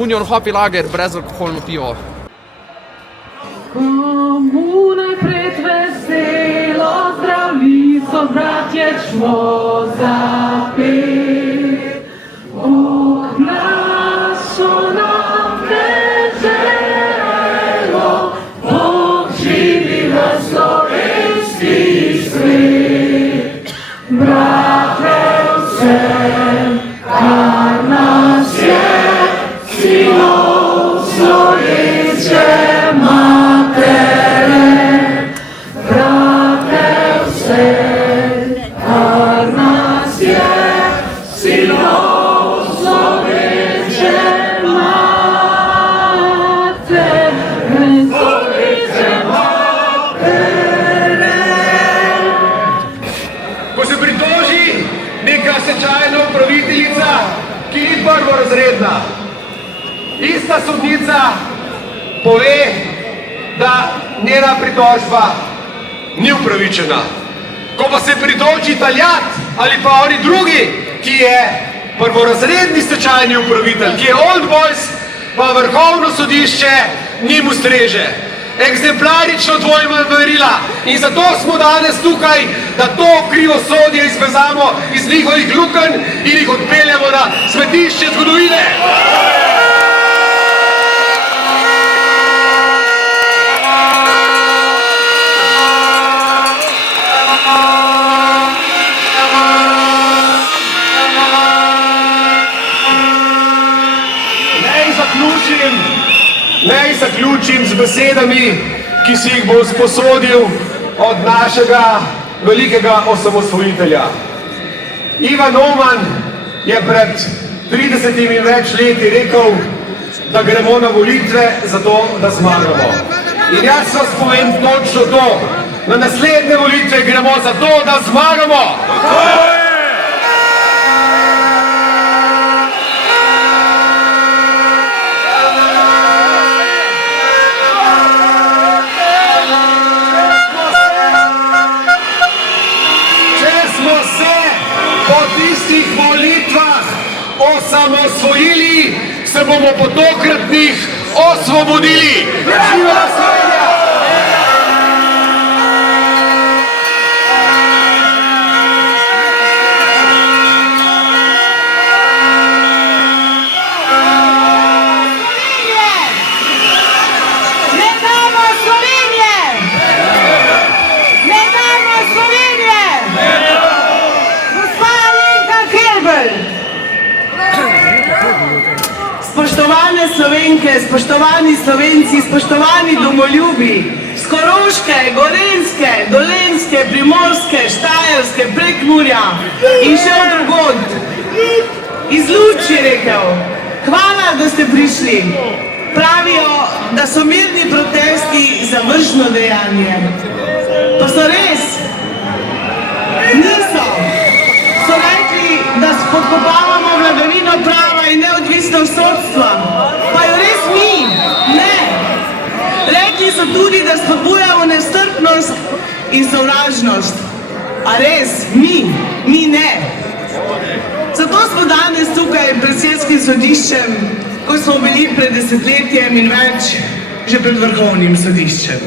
Union Hopi Lager, brezalkoholno pivo. Komune pred veselo zdravljico, bratje, šlo zapet. Bog našo nam deželo, Bog živi v slovenski svet. Brate, vsem, kar nas je, sinov slovenske matere. Brate, vsem, kar nas je, sinov slovenske matere. Slovenske matere. Ko se pritoži neka stečajna upraviteljica, ki ni prvorazredna, ista sodnica pove, da njena pritožba ni upravičena. Ko pa se pritoži Taljat ali pa oni drugi, ki je prvorazredni stečajni upravitelj, ki je Old Boys, pa Vrhovno sodišče njim ustreže. Eksemplarično dvojna merila. In zato smo danes tukaj, da to krivosodje izvezamo iz njihovih lukenj in jih odpeljemo na smetišče zgodovine. Naj zaključim z besedami, ki si jih bo sposodil od našega velikega osamosvojitelja. Ivan Oman je pred 30 in več leti rekel, da gremo na volitve zato, da zmagamo. In jaz vas povem točno to. Na naslednje volitve gremo zato, da zmagamo. Osamosvojili, se bomo po tokratnih osvobodili. Živela Slovenija! Spoštovane Slovenke, spoštovani Slovenci, spoštovani domoljubi, s Koroške, Gorenjske, Dolenjske, Primorske, Štajerske, Prekmurja in še od drugod. Iz Luč je rekel, hvala, da ste prišli. Pravijo, da so mirni protesti zavržno dejanje. Pa so res? Niso. So rekli, da spodkopavamo vladavino prava in neodvisnost sodstva. Pa jo res mi? Ne. Rekli so tudi, da spodbujamo nestrpnost in sovražnost. A res? Mi? Mi ne. Zato smo danes tukaj pred Celjskim sodiščem, ko smo bili pred desetletjem in več že pred Vrhovnim sodiščem.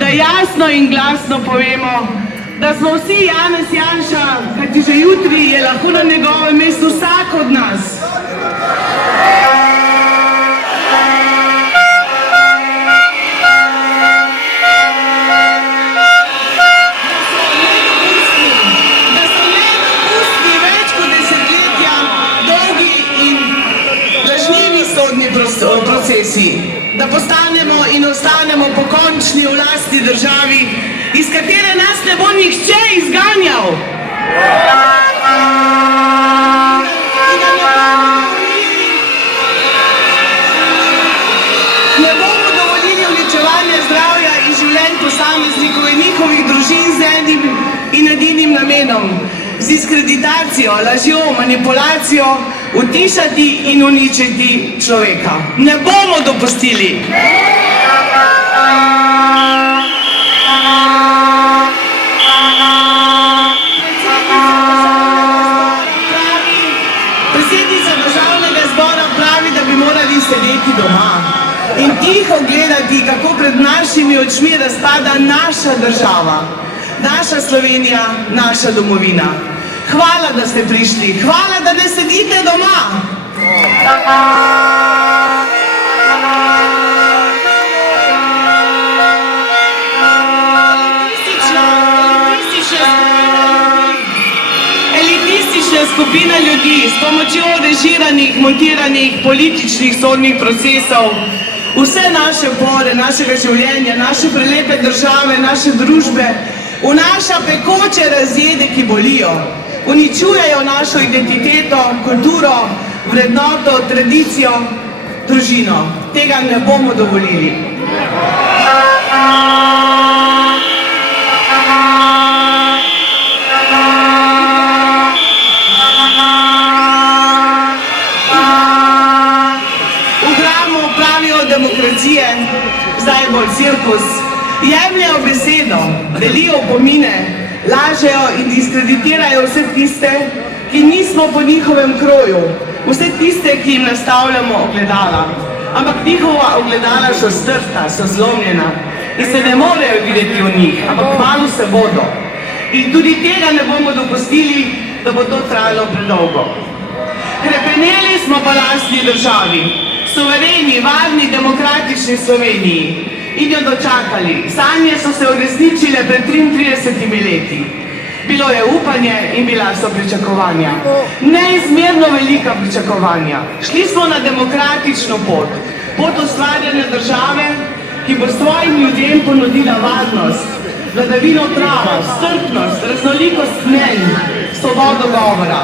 Da jasno in glasno povemo, da smo vsi Janez Janša, kajti že jutri je lahko na njegovem mestu vsak od nas. Da so nedopustni več kot desetletja dolgi in lažnivi sodni procesi. Da postanemo in ostanemo pokončni v lastni državi, iz katere nas ne bo nihče izganjal. Ne bomo dovolili uničevanja zdravja in življenj posameznikov in njihovih družin z enim in edinim namenom. Z diskreditacijo, lažjo, manipulacijo utišati in uničiti človeka. Ne bomo dopustili. Predsednica Državnega zbora pravi, da bi morali sedeti in tiho gledati, kako pred našimi očmi razpada naša država, naša Slovenija, naša domovina. Hvala, da ste prišli, hvala, da ne sedite doma. Skupina ljudi s pomočjo režiranih, montiranih političnih sodnih procesov vse naše pore, našega življenja, naše prelepe države, naše družbe vnaša pekoče razjede, ki bolijo, uničujejo našo identiteto, kulturo, vrednoto, tradicijo, družino. Tega ne bomo dovolili. Demokracije, zdaj bolj cirkus, jemljajo besedo, delijo pomine, lažejo in diskreditirajo vse tiste, ki nismo po njihovem kroju, vse tiste, ki jim nastavljamo ogledala. Ampak njihova ogledala so strta, so zlomljena in se ne morejo videti v njih, ampak kmalu se bodo. In tudi tega ne bomo dopustili, da bo to trajalo predolgo. Hrepeneli smo po lastni državi, suvereni, varni, demokratični Sloveniji in jo dočakali. Sanje so se uresničile pred 33 leti. Bilo je upanje in bila so pričakovanja. Neizmerno velika pričakovanja. Šli smo na demokratično pot, pot ustvarjanja države, ki bo svojim ljudem ponudila varnost, vladavino prava, strpnost, raznolikost mnenj, svobodo govora.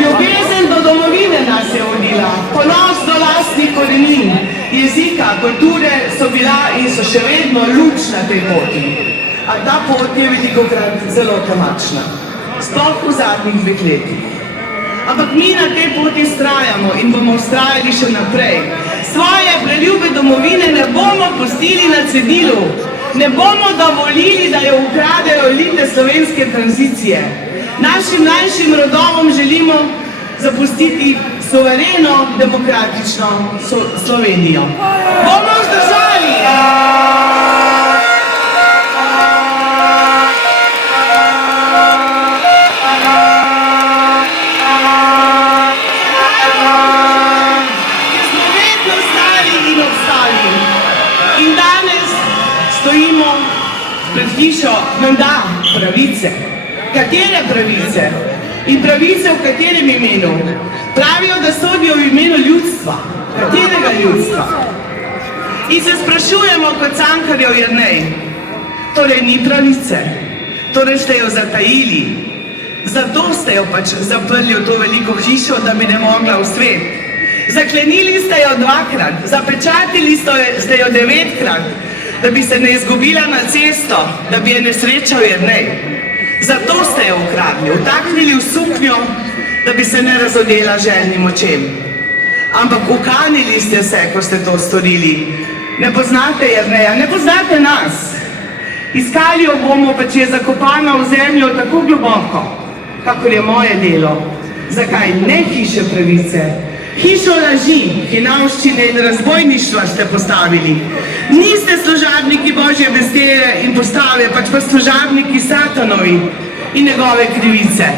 Ljubezen do domovine nas je vodila, ponos do lastnih korenin, jezika, kulture so bila in so še vedno luč na tej poti. A ta pot je velikokrat zelo temačna, sploh v zadnjih 2 letih. Ampak mi na tej poti vztrajamo in bomo vztrajali še naprej. Svoje preljube domovine ne bomo pustili na cedilu, ne bomo dovolili, da jo ukradejo elite slovenske tranzicije. Našim mlajšim rodovom želimo zapustiti suvereno, demokratično Slovenijo. Bomo vzdržali! Ker smo vedno stali in obstali. In danes stojimo pred hišo menda pravice. Katere pravice? In pravice v katerem imenu? Pravijo, da sodijo v imenu ljudstva. Katerega ljudstva? In se sprašujemo kot Cankarjev Jernej. Torej ni pravice. Torej ste jo zatajili. Zato ste jo pač zaprli v to veliko hišo, da bi ne mogla v svet. Zaklenili ste jo 2-krat, zapečatili ste jo 9-krat, da bi se ne izgubila na cesto, da bi je nesrečal Jernej. Zato ste jo ukradli, vtaknili v suknjo, da bi se ne razodela željnim očem. Ampak ukanili ste se, ko ste to storili. Ne poznate Jerneja, ne poznate nas. Iskali jo bomo, pa če je zakopana v zemljo tako globoko, kakor je moje delo. Zakaj ne hiše pravice? Hišo laži, hinavščine in razbojništva ste postavili. Niste služabniki Božje besede in postave, pač pa služabniki Satanovi in njegove krivice.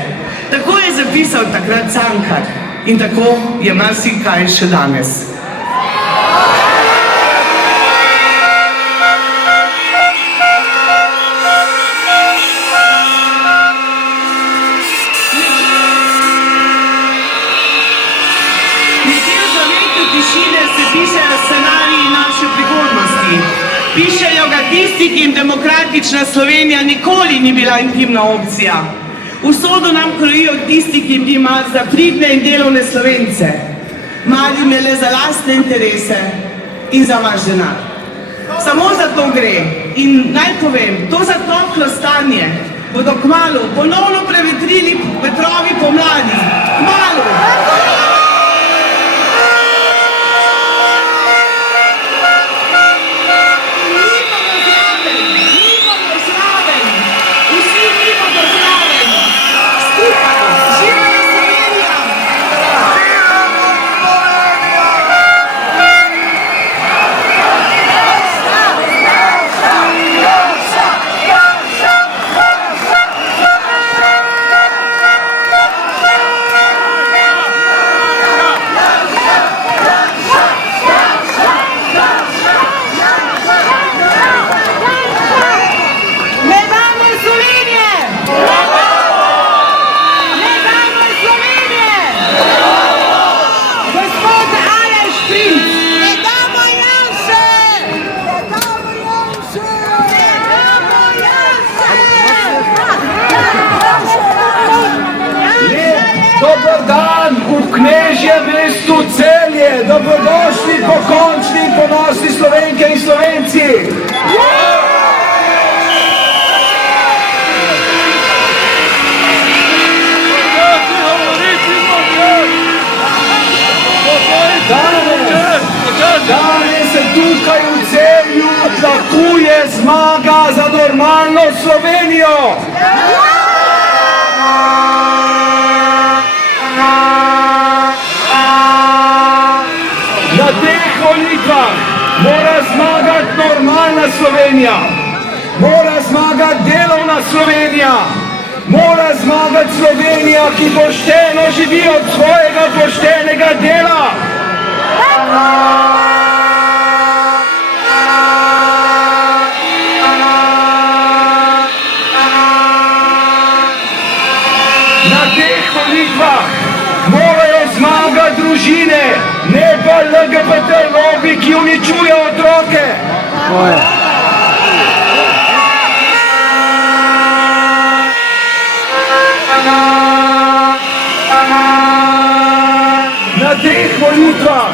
Tako je zapisal takrat Cankar in tako je marsikaj še danes. Pišejo ga tisti, ki jim demokratična Slovenija nikoli ni bila intimna opcija. Usodo nam krojijo tisti, ki jim ni mar za pridne in delovne Slovence. Mar jim je le za lastne interese in za vaš denar. Samo za to gre. In naj povem, to zatoplo stanje bodo kmalu ponovno prevetrili vetrovi pomladi. Kmalu! Slovenci! Danes se tukaj v Celju tlakuje zmaga za normalno Slovenijo! Na teh volitvah mora zmagati normalna Slovenija, mora zmagati delovna Slovenija, mora zmagati Slovenija, ki pošteno živi od svojega poštenega dela. Na teh volitvah morajo zmagati družine, ne pa LGBT lobby, ki uničuje otroke. Na teh volitvah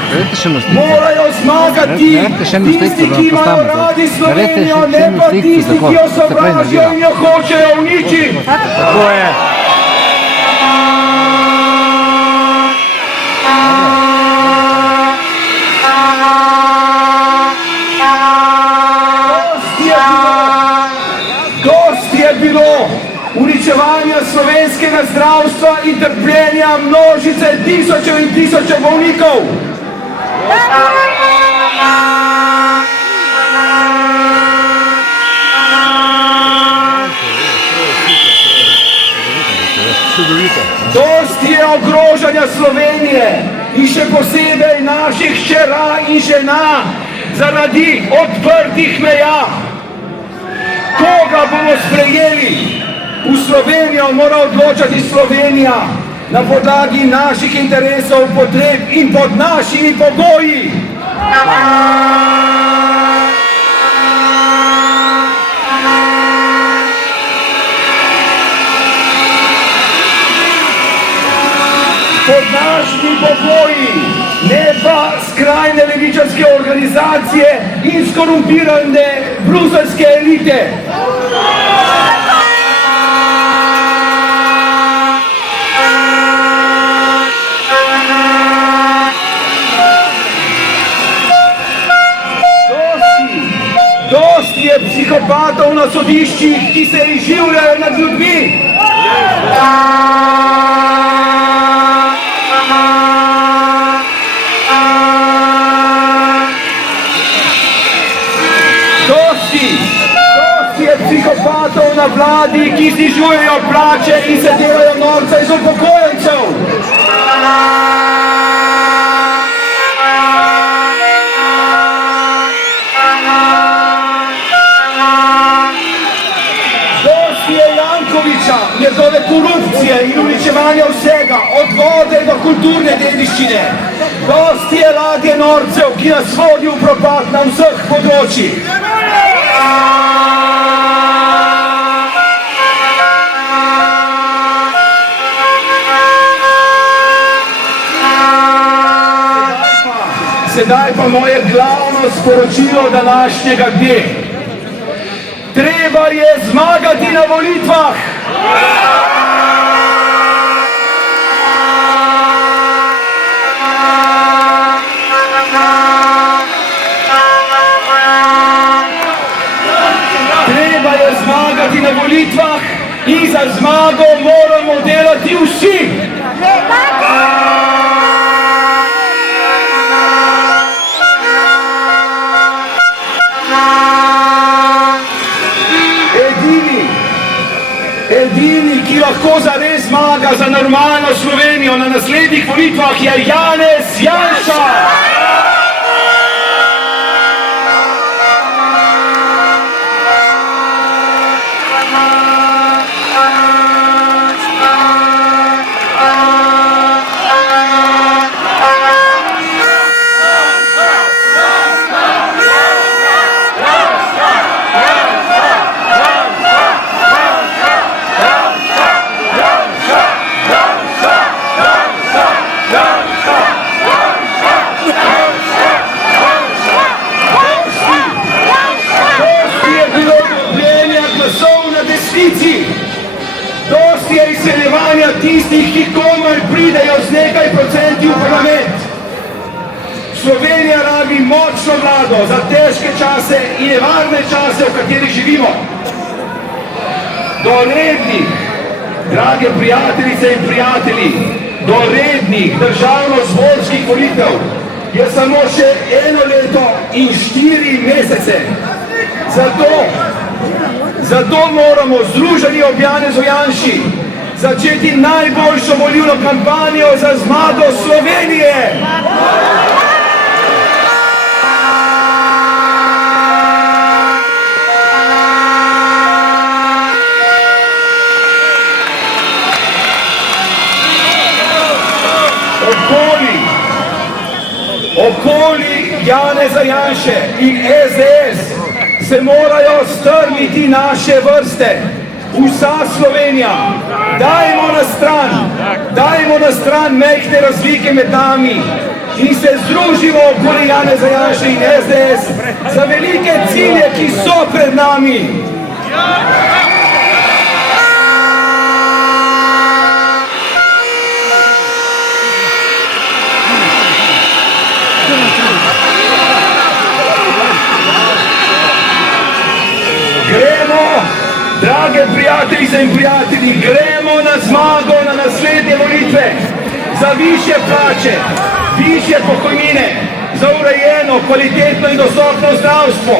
morajo zmagati tisti, ki imajo radi Slovenijo, ne pa tisti, ki jo sovražijo in jo hočejo uničiti. Tako je. Dosti je bilo uničevanja slovenskega zdravstva in trpljenja množice tisočev in tisočev bolnikov. Dosti je ogrožanja Slovenije in še posebej naših hčera in žena zaradi odprtih meja. Koga bomo sprejeli? V Slovenijo mora odločati Slovenija na podlagi naših interesov, potreb in pod našimi pogoji. Pod našimi pogoji, ne pa skrajne levičarske organizacije in skorumpirane bruseljske elite. Dosti je psihopatov na sodiščih, ki se izživljajo nad ljudmi. Dosti je psihopatov na vladi, ki znižujejo plače in se delajo norca iz upokojencev. Dosti je Jankovića, njegove korupcije in uničevanja vsega, od vode do kulturne dediščine. Dosti je ladje norcev, ki nas vodi v propad na vseh področjih. Sedaj pa moje glavno sporočilo današnjega dne. Treba je zmagati na volitvah. Treba je zmagati na volitvah in za zmago moramo delati vsi. Edini, ki lahko zares zmaga za normalno Slovenijo na naslednjih volitvah, je Janez Janša! izsiljevanja tistih, ki komaj pridejo z nekaj procenti v parlament. Slovenija rabi močno vlado za težke čase in nevarne čase, v katerih živimo. Do rednih, drage prijateljice in prijatelji, do rednih državno-zborskih volitev je samo še 1 leto in 4 mesece. Zato moramo združeni ob Janezu Janši začeti najboljšo volilno kampanjo za zmago Slovenije. Okoli Janeza Janše in SDS se morajo strniti naše vrste. Vsa Slovenija, dajmo na stran majhne razlike med nami in se združimo okoli Janeza Janše in SDS za velike cilje, ki so pred nami. Drage prijateljice in prijatelji, gremo na zmago na naslednje volitve, za višje plače, višje pokojnine, za urejeno, kvalitetno in dostopno zdravstvo,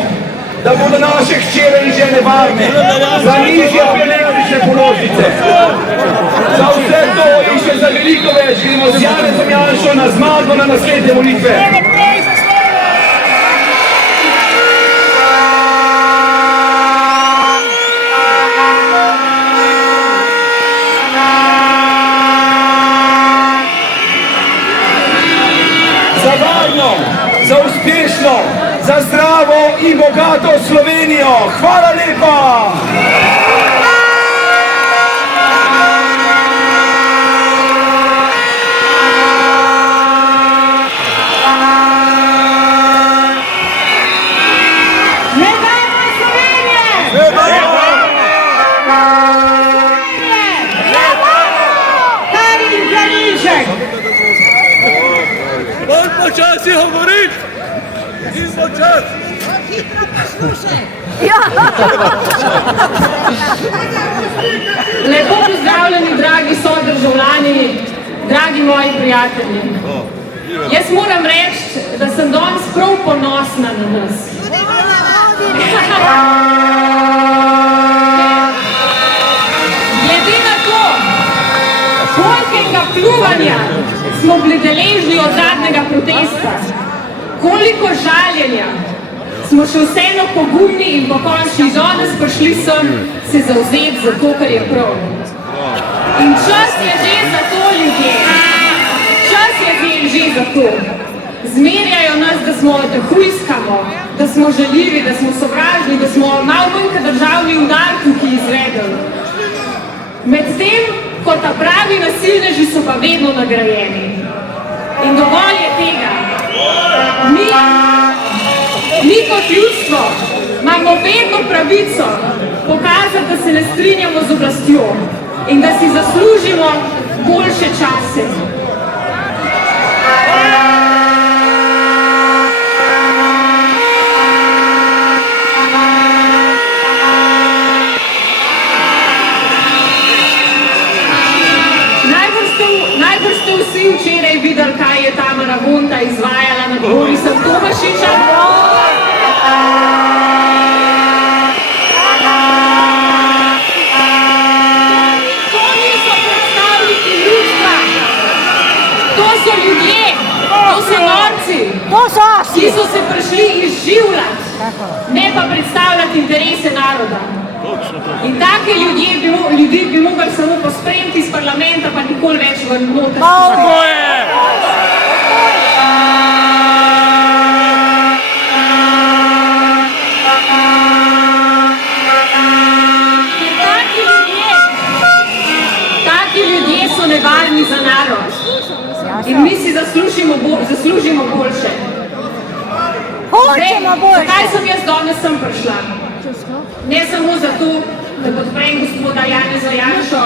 da bodo naše hčere in žene varne, za nižje električne položnice. Za vse to in še za veliko več gremo z Janezom Janšo na zmago na naslednje volitve. Za uspešno, za zdravo in bogato Slovenijo. Hvala lepa! Počasi govoriti! Nismo čas! Lepo pozdravljeni, dragi sodržavljani, dragi moji prijatelji. Jaz moram reči, da sem danes prav ponosna na nas. Glede na to, kolikega pljuvanja smo bili deležni od zadnjega protesta, koliko žaljenja, smo še vseeno pogumni in pokončni danes prišli sem se zavzeti za to, kar je prav. In čas je že za to, ljudje. Čas je že za to. Zmerjajo nas, da hujskamo, da smo žaljivi, da smo sovražni, da smo malo manj kot državni udar tukaj izvedeli. Medtem, ko ta pravi nasilneži so pa vedno nagrajeni. In dovolj je tega. Mi kot ljudstvo imamo vedno pravico pokazati, da se ne strinjamo z oblastjo in da si zaslužimo boljše čase. Najbolj ste vsi včeraj videli, kaj je Tamara Vonta izvajala nad Borisom Tomašičem. To niso predstavniki ljudstva. To so ljudje, to so norci, ki so se prišli izživljati, ne pa predstavljati interese naroda. In take ljudi bi mogli samo pospremiti iz parlamenta, pa nikoli več v noter. Tako je! Taki ljudje so nevarni za narod. In mi si zaslužimo boljše. Zakaj sem jaz danes sem prišla? Ne samo zato, da podprem gospoda Janeza Janšo,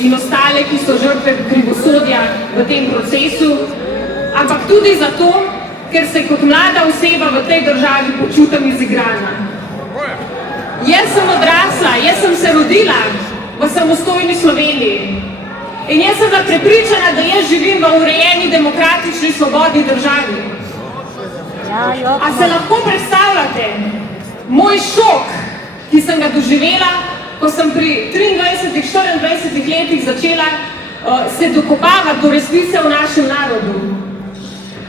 in ostale, ki so žrtve krivosodja v tem procesu, ampak tudi zato, ker se kot mlada oseba v tej državi počutim izigrana. Jaz sem odrasla, jaz sem se rodila v samostojni Sloveniji in jaz sem prepričana, da jaz živim v urejeni, demokratični, svobodni državi. A se lahko predstavljate moj šok, ki sem ga doživela, ko sem pri 23-24 letih začela se dokopavati do resnice v našem narodu.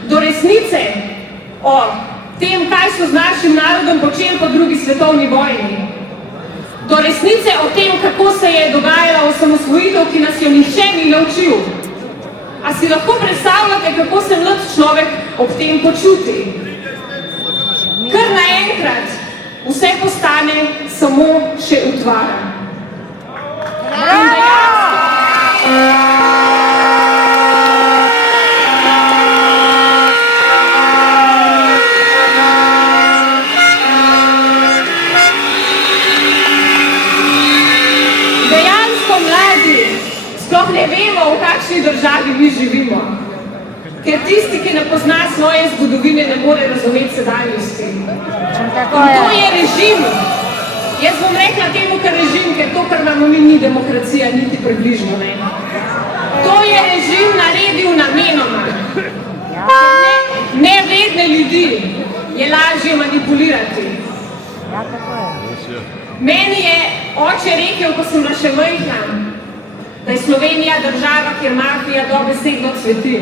Do resnice o tem, kaj so z našim narodom počeli po drugi svetovni vojni. Do resnice o tem, kako se je dogajala osamosvojitev, ki nas jo nihče ni naučil. A si lahko predstavljate, kako se mlad človek ob tem počuti? Kar naenkrat vse postane samo še utvara. In dejansko... Sploh ne vemo, v kakšni državi mi živimo, ker tisti, ki ne pozna svoje zgodovine, ne more razumeti sedanjosti. In to je režim. Jaz bom rekla temu, kar režim, ker to, kar imamo mi, ni demokracija, niti približno ne. To je režim naredil namenoma. Nevredne ljudi je lažje manipulirati. Meni je oče rekel, ko sem bila še majhna, da je Slovenija država, kjer mafija dobesedno cveti.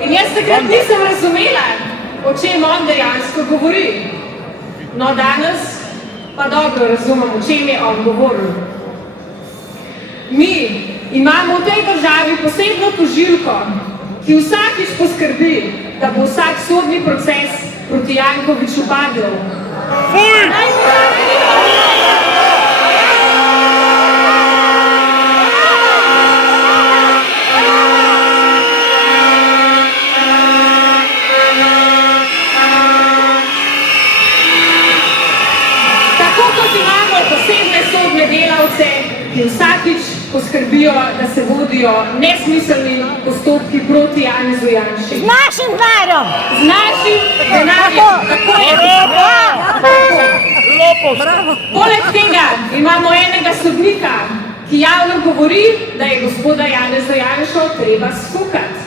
In jaz takrat nisem razumela, o čem on dejansko govori. No, danes pa dobro razumem, o čem je on govoril. Mi imamo v tej državi posebno tožilko, ki vsakič poskrbi, da bo vsak sodni proces proti Jankoviću padel. Ki vsakič poskrbijo, da se vodijo nesmiselni postopki proti Janezu Janši. Z našim denarjem! Z našim denarjem! Tako je! Poleg tega imamo enega sodnika, ki javno govori, da je gospoda Janeza Janšo treba sfukati.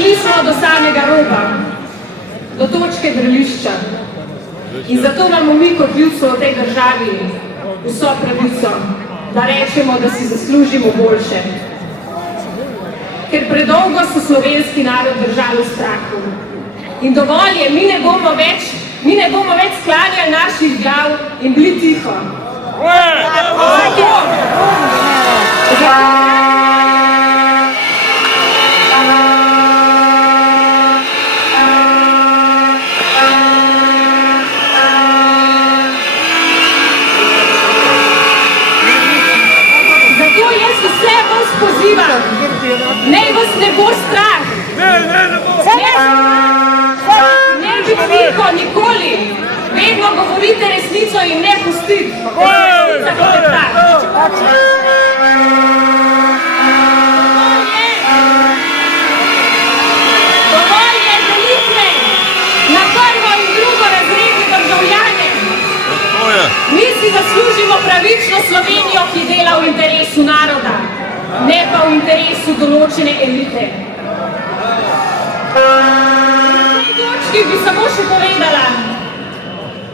Prišli smo do samega roba, do točke drlišča. In zato imamo mi kot ljudstvo v tej državi vso pravico, da rečemo, da si zaslužimo boljše. Ker predolgo so slovenski narod držali v strahu. In dovolj je, mi ne bomo več sklanjali naših glav in bili tiho. Pozivam, naj vas ne bo strah. Ne bi tiho nikoli. Vedno govorite resnico in ne pustiti. Dovolj je delitve na prvo in drugo razredne državljane. Mi si zaslužimo pravično Slovenijo, ki dela v interesu naroda, ne pa v interesu določene elite. Na tej točki bi samo še povedala,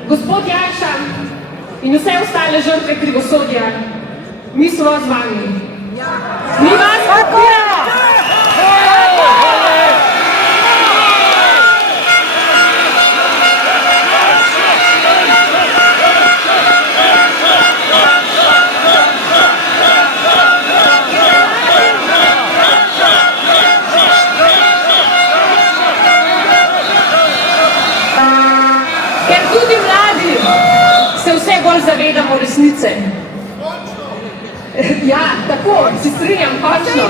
gospod Janša in vse ostale žrtve krivosodja, mi smo z vami. Mi vas podpiramo. tudi mladi se vse bolj zavedamo resnice. Ja, tako, se strinjam, končno.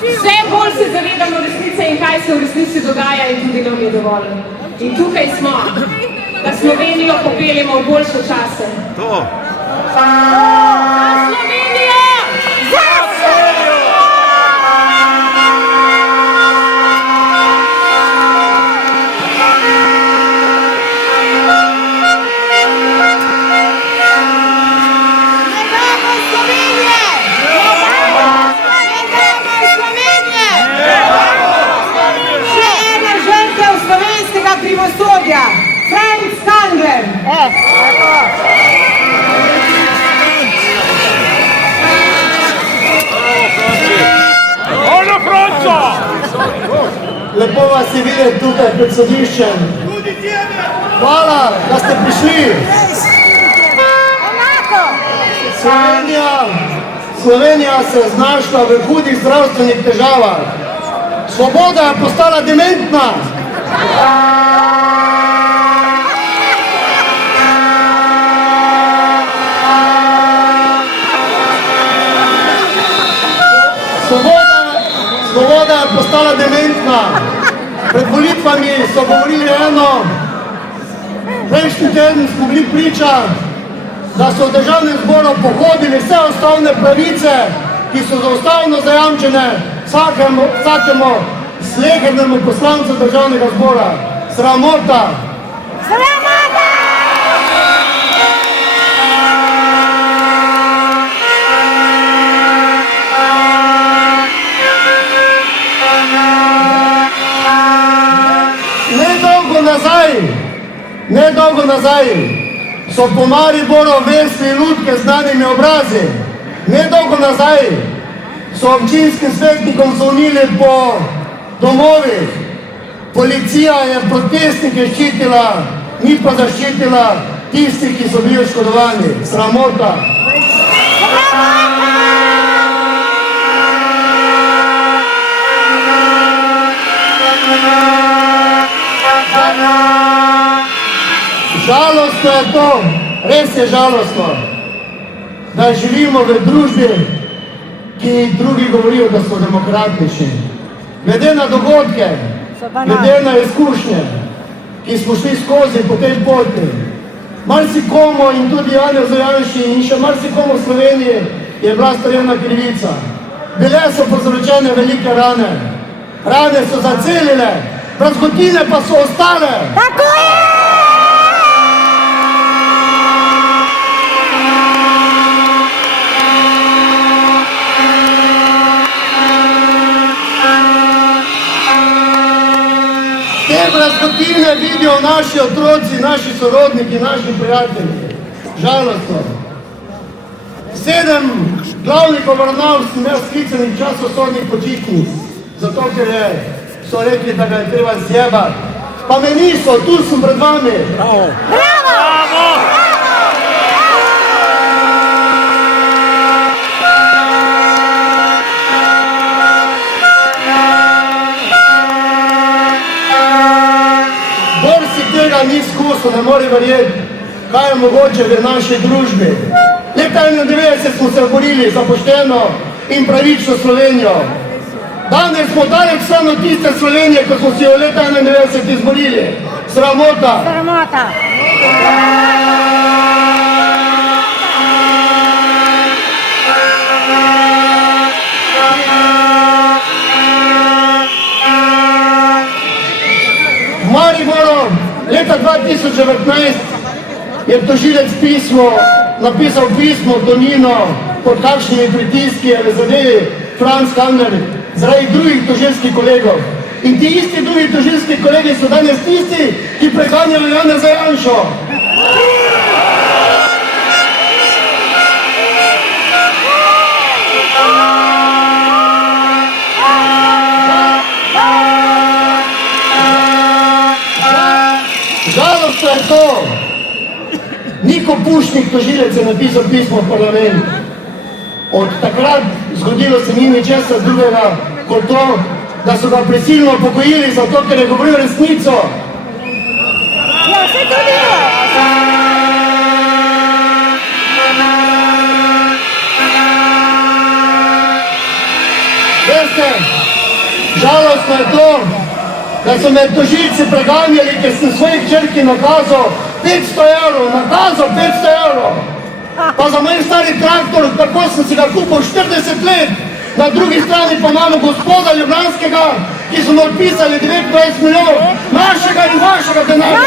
Vse bolj se zavedamo resnice in kaj se v resnici dogaja in tudi nam je dovolj. In tukaj smo, da Slovenijo popeljemo v boljše čase. To. Za Slovenijo! Za Slovenijo! Krivosodja, Franc Kangler. Ono Franco! Lepo vas je videti tukaj pred sodiščem. Hvala, da ste prišli. Slovenija se je znašla v hudih zdravstvenih težavah. Svoboda je postala dementna. Svoboda je postala dementna. Pred volitvami so govorili eno, prejšnji teden smo bili priča, da so v državnem zboru pohodili vse ustavne pravice, ki so ustavno zajamčene vsakemu slehernemu poslancu državnega zbora. Sramota! Sramota! Nedolgo nazaj so po Mariboru vesli lutke z znanimi obrazi. Nedolgo nazaj so občinskim svetnikom zvonili po domovih. Policija je protestnike ščitila, ni pa zaščitila tistih, ki so bili oškodovani. Sramota! Žalostno je to, res je žalostno, da živimo v družbi, ki drugi govorijo, da smo demokratični. Glede na dogodke, glede na izkušnje, ki smo šli skozi po tej poti, marsikomu in tudi Janezu Janši in še marsikomu v Sloveniji je bila storjena krivica. Bile so povzročene velike rane, rane so zacelile, brazgotine pa so ostale. Tako je! Te brazgotine vidijo naši otroci, naši sorodniki, naši prijatelji. Žalostno. 7 glavnih obravnav sem imel sklicanih časov sodnih počitnic, zato ker so rekli, da ga je treba zjebati. Pa me niso, tu sem pred vami. Bravo! Bravo! Bor si tega ni izkusil, ne more verjeti, kaj je mogoče v naši družbi. Leta 1991 smo se borili za pošteno in pravično Slovenijo. Danes smo daleč samo od tiste Slovenije, ko smo si jo leta 1991 izborili. Sramota! Sramota! V Mariboru leta 2019 je tožilec napisal pismo Tonino, pod kakšnimi pritiski je v zadevi Franc Kangler zaradi drugih tožilskih kolegov. In ti isti drugi tožilski kolegi so danes tisti, ki preganjajo Janeza Janšo. Žalostno je to. Niko Pušnik, tožilec, je napisal pismo v parlament. Od takrat zgodilo se ni ničesar drugega kot to, da so ga prisilno upokojili zato, ker je govoril resnico. Ja, vse to delo! Veste, žalostno je to, da so me tožilci preganjali, ker sem svojih hčerki nakazal 500 evrov, nakazal 500 evrov. Pa za moj stari traktor, tako sem si ga kupil 40 let, na drugi strani pa imamo gospoda Ljubljanskega, ki so mu odpisali 29 milijonov našega in vašega denarja.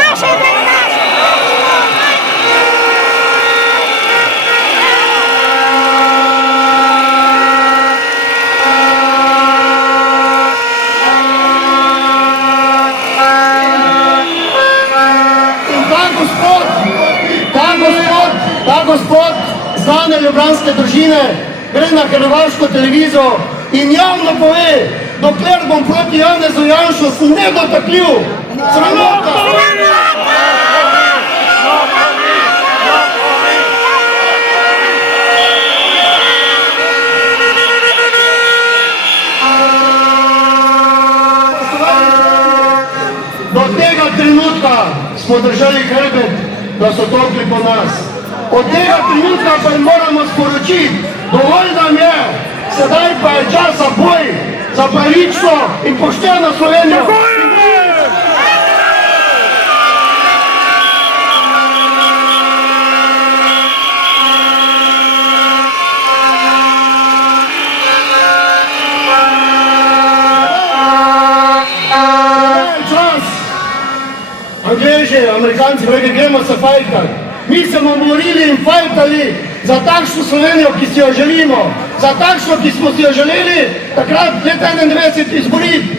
Ta gospod znane ljubljanske družine gre na hrvaško televizijo in javno pove, dokler bom proti Janezu Janšu, sem nedotakljiv. Sramota! Do tega trenutka smo držali hrbet, da so topli po nas. Od tega trenutka pa jim moramo sporočiti, dovolj nam je, sedaj pa je čas za boj, za pravično in pošteno Slovenijo. Čas! Angleži, Amerikanci, gremo se fajtati. Mi se bomo borili in fajtali za takšno Slovenijo, ki si jo želimo. Za takšno, ki smo si jo želeli, takrat leta 91 izboriti.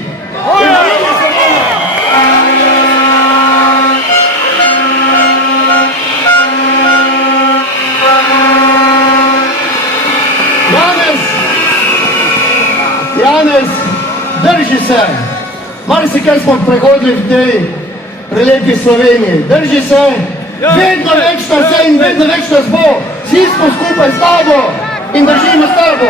Janez, drži se. Marsikaj smo prehodili v tej prelepi Sloveniji. Drži se. Vedno več nas je in vedno več nas bo. Vsi smo skupaj s tabo in držimo s tabo.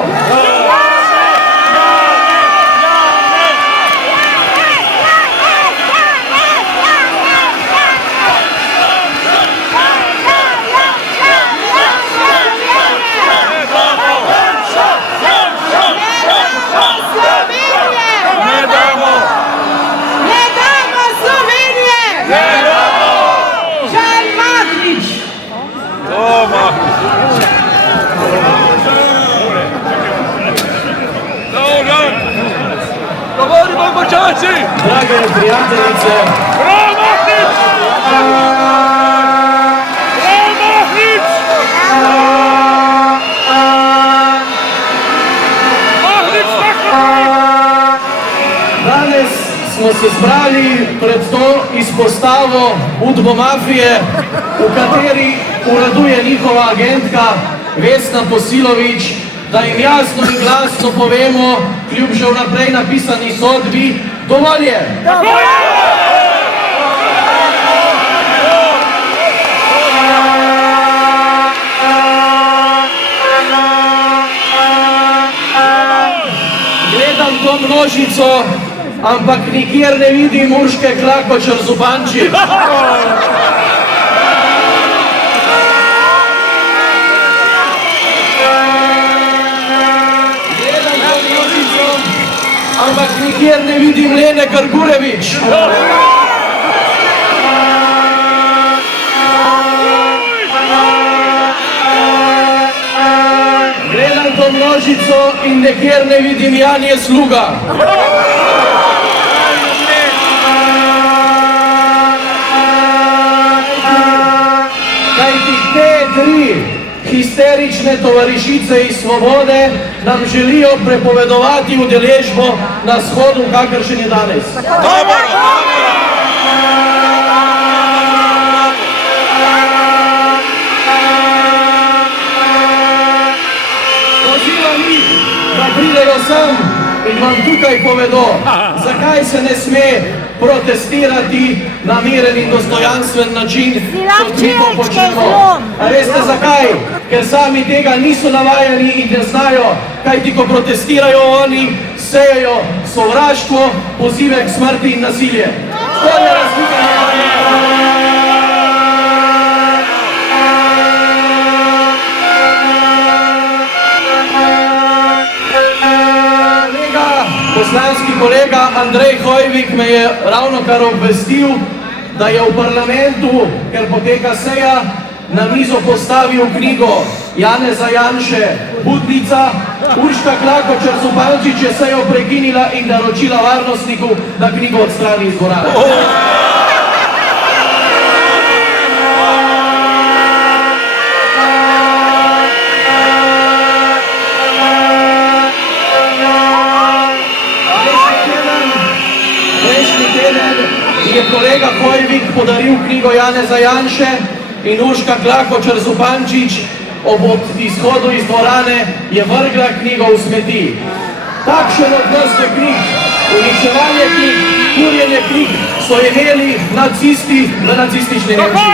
Drage prijateljice, danes smo se zbrali pred to izpostavo udbomafije, v kateri uraduje njihova agentka Vesna Posilović, da jim jasno in glasno povemo, kljub že vnaprej napisani sodbi, dovolj je! Gledam to množico, ampak nikjer ne vidim Urške Klakočar Zupančič. Ampak nikjer ne vidim Lene Grgurevič. Gledam to množico in nikjer ne vidim Janje Sluga. Kajti te tri histerične tovarišice iz Svobode nam želijo prepovedovati udeležbo na shodu, kakršen je danes. Pozivam jih, da pridejo sem in vam tukaj povedo, zakaj se ne sme protestirati na miren in dostojanstven način, kot mi to počnemo. A veste zakaj? Ker sami tega niso navajeni in ne znajo, kajti ko protestirajo oni, sejejo sovraštvo, pozive k smrti in nasilje. To je razlika. kolega Andrej Hoivik me je ravno kar obvestil, da je v parlamentu, ker poteka seja, na mizo postavil knjigo Janeza Janše Budnica. Urška Klakočar Zupančič je sejo prekinila in naročila varnostniku, da knjigo odstrani iz dvorane. Je kolega Hoivik podaril knjigo Janeza Janše in Urška Klakočar Zupančič ob izhodu iz dvorane je vrgla knjigo v smeti. Takšen odnos do knjig, uničevanje knjig, kurjenje knjig so imeli nacisti v nacistični Nemčiji.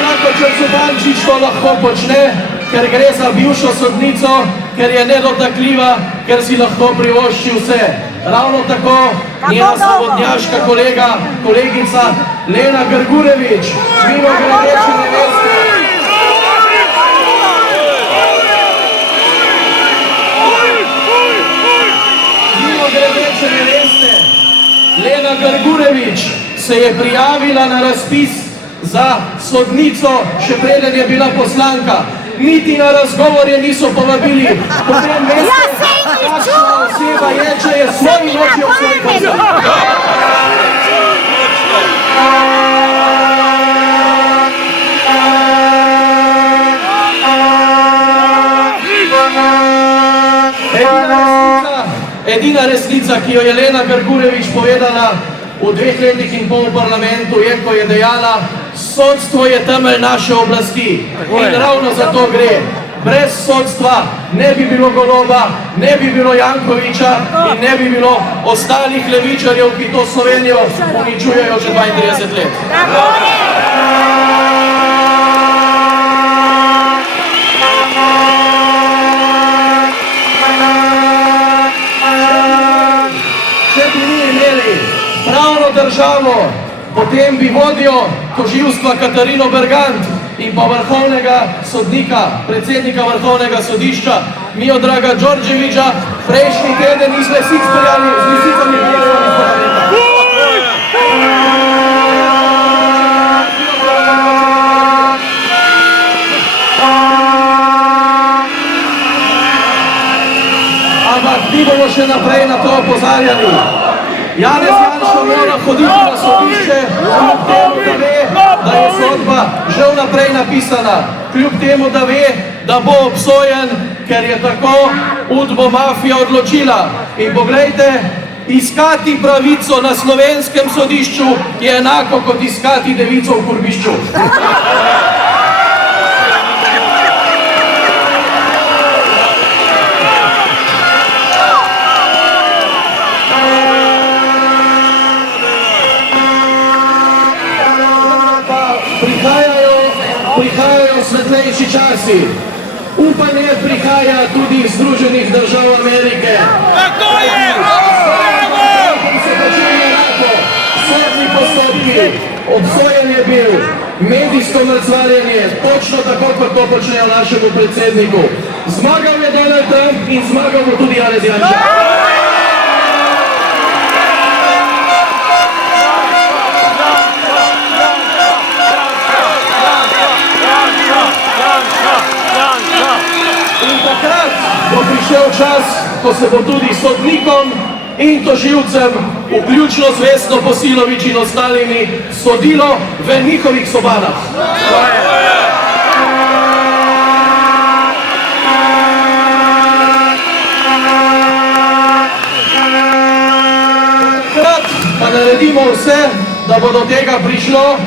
Klakočar Zupančič to lahko počne, ker gre za bivšo sodnico, ker je nedotakljiva, ker si lahko privošči vse. Ravno tako njena svobodnjaška kolegica Lena Grgurevič, mimogrede, če ne veste. Mimogrede, če ne veste, Lena Grgurevič se je prijavila na razpis za sodnico, še preden je bila poslanka. Niti na razgovor je niso povabili. Potem veste, kakšna oseba je, če je svojim očjo svoj poslank. Edina resnica, ki jo je Lena Grgurevič povedala v 2 letih in pol v parlamentu, je, ko je dejala, sodstvo je temelj naše oblasti. In ravno za to gre. Brez sodstva ne bi bilo Goloba, ne bi bilo Jankoviča in ne bi bilo ostalih levičarjev, ki to Slovenijo uničujejo že 32 let. Če bi mi imeli pravno državo, potem bi vodjo tožilstva Katarino Bergant in pa vrhovnega sodnika, predsednika vrhovnega sodišča Miodraga Đorđevića prejšnji teden iz Lisic peljali z lisicami peljali iz parlamenta. Ampak mi bomo še naprej na to opozarjali. Janez Janša mora hoditi na sodišče, kljub temu, da ve, da je sodba že vnaprej napisana, kljub temu, da ve, da bo obsojen, ker je tako Udbo mafija odločila. In poglejte, iskati pravico na slovenskem sodišču je enako kot iskati devico v kurbišču. Prihajajo svetlejši časi. Upanje prihaja tudi iz Združenih držav Amerike. Tako je! Sodni postopki, obsojen je bil, medijsko mrcvarjenje, točno tako, kot to počnejo našemu predsedniku. Zmagal je Donald Trump in zmagal bo tudi Janez Janša. In takrat bo prišel čas, ko se bo tudi sodnikom in tožilcem, vključno z Vesno Posilović in ostalimi, sodilo v njihovih sobanah. Takrat pa naredimo vse, da bo do tega prišlo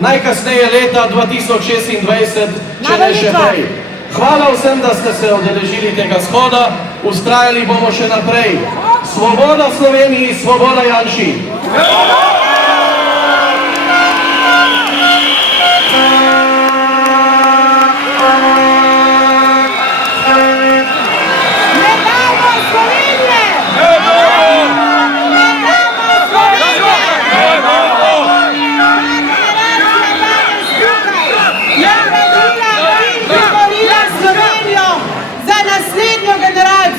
najkasneje leta 2026, če ne še prej. Hvala vsem, da ste se udeležili tega shoda, vztrajali bomo še naprej. Svoboda Sloveniji, svoboda Janši!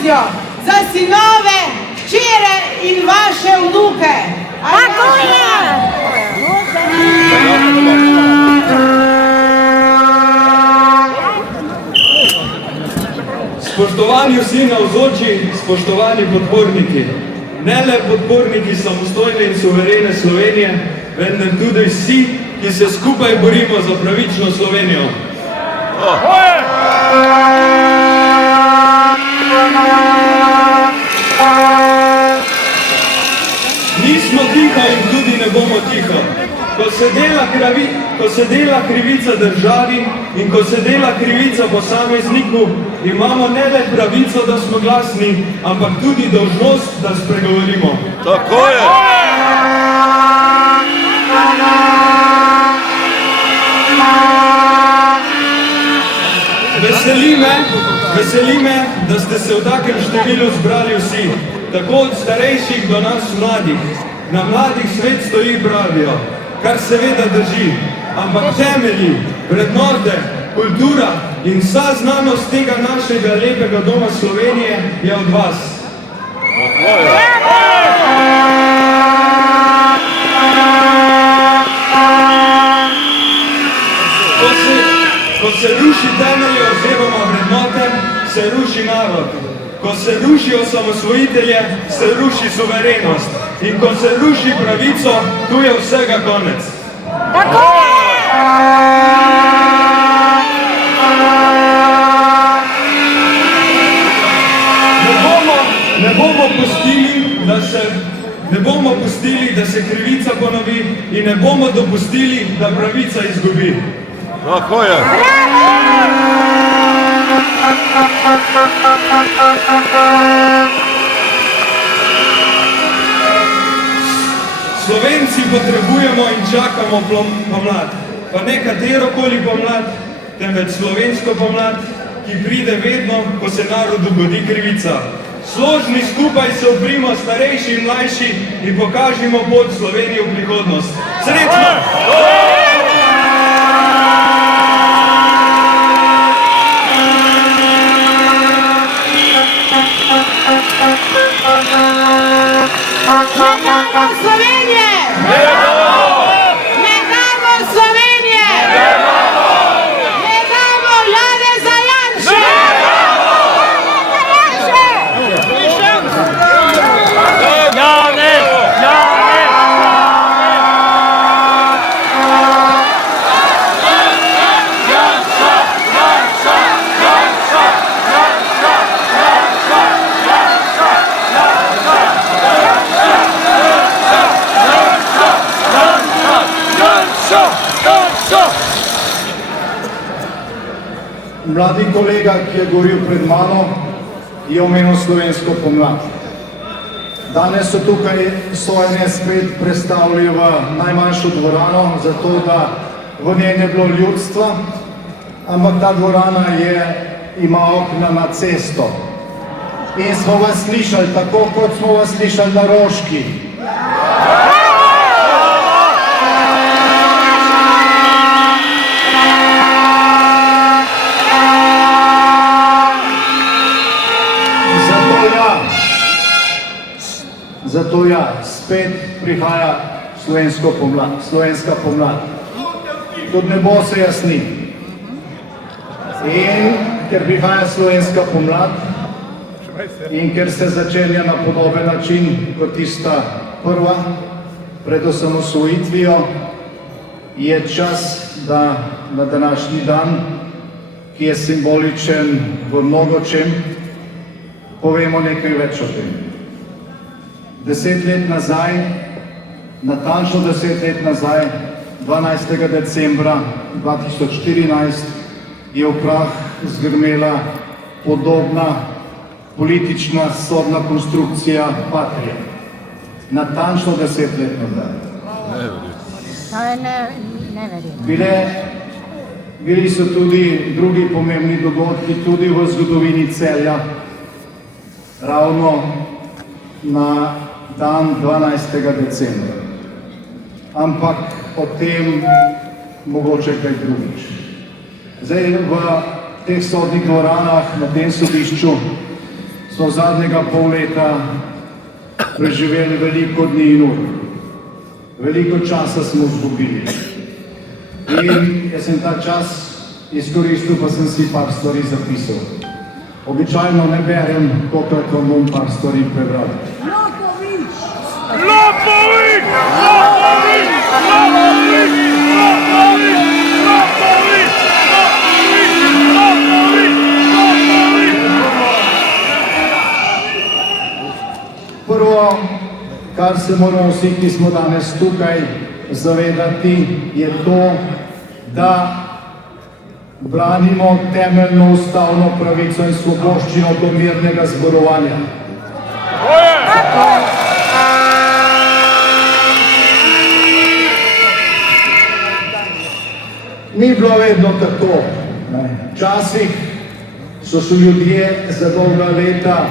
generacijo, za sinove, hčere in vaše vnuke. Tako je! Spoštovani vsi navzoči, spoštovani podporniki, ne le podporniki samostojne in suverene Slovenije, vendar tudi vsi, ki se skupaj borimo za pravično Slovenijo. Nismo tiho in tudi ne bomo tiho. Ko se dela krivica državi in ko se dela krivica posamezniku, imamo ne le pravico, da smo glasni, ampak tudi dolžnost, da spregovorimo. Tako je! Veseli me, da ste se v takem številu zbrali vsi, tako od starejših do nas mladih. Na mladih svet stoji, pravijo, kar seveda drži, ampak temelji, vrednote, kultura in vsa znanost tega našega lepega doma Slovenije je od vas. Ko se ruši temelje oziroma vrednote, se ruši narod. Ko se ruši osamosvojitelje, se ruši suverenost. In ko se ruši pravico, tu je vsega konec. Tako je! Ne bomo pustili, da se krivica ponovi in ne bomo dopustili, da pravica izgubi. Tako je! Slovenci potrebujemo in čakamo pomlad, pa ne katerokoli pomlad, temveč slovensko pomlad, ki pride vedno, ko se narodu godi krivica. Složni skupaj se uprimo, starejši in mlajši, in pokažimo pot Slovenije v prihodnost. Srečno! Ne damo Slovenije! Ne damo Slovenije! Ne damo Janeza Janše! Mladi kolega, ki je govoril pred mano, je omenil slovensko pomlad. Danes so tukaj sojenje spet prestavili v najmanjšo dvorano, zato da v njej ne bilo ljudstva, ampak ta dvorana ima okna na cesto. In smo vas slišali tako, kot smo vas slišali na Roški. Zato spet prihaja slovenska pomlad. Tudi nebo se jasni. In ker prihaja slovenska pomlad in ker se začenja na podoben način kot tista prva, pred osamosvojitvijo, je čas, da na današnji dan, ki je simboličen v mnogočem, povemo nekaj več o tem. 10 let nazaj, natančno 10 let nazaj, 12. decembra 2014, je v prah zgrmela podobna politična sodna konstrukcija Patrie. Natančno 10 let nazaj. Bili so tudi drugi pomembni dogodki, tudi v zgodovini Celja, ravno na dan 12. decembra. Ampak o tem mogoče kaj drugič. Zdaj v teh sodnih dvoranah, na tem sodišču, smo zadnjega pol leta preživeli veliko dni in ur. Veliko časa smo izgubili. In jaz sem ta čas izkoristil, pa sem si par stvari zapisal. Običajno ne berem, tokrat vam bom par stvari prebral. Prvo, kar se moramo vsi, ki smo danes tukaj, zavedati, je to, da branimo temeljno ustavno pravico in svoboščino do mirnega zborovanja. Ni bilo vedno tako. Včasih so šli ljudje za dolga leta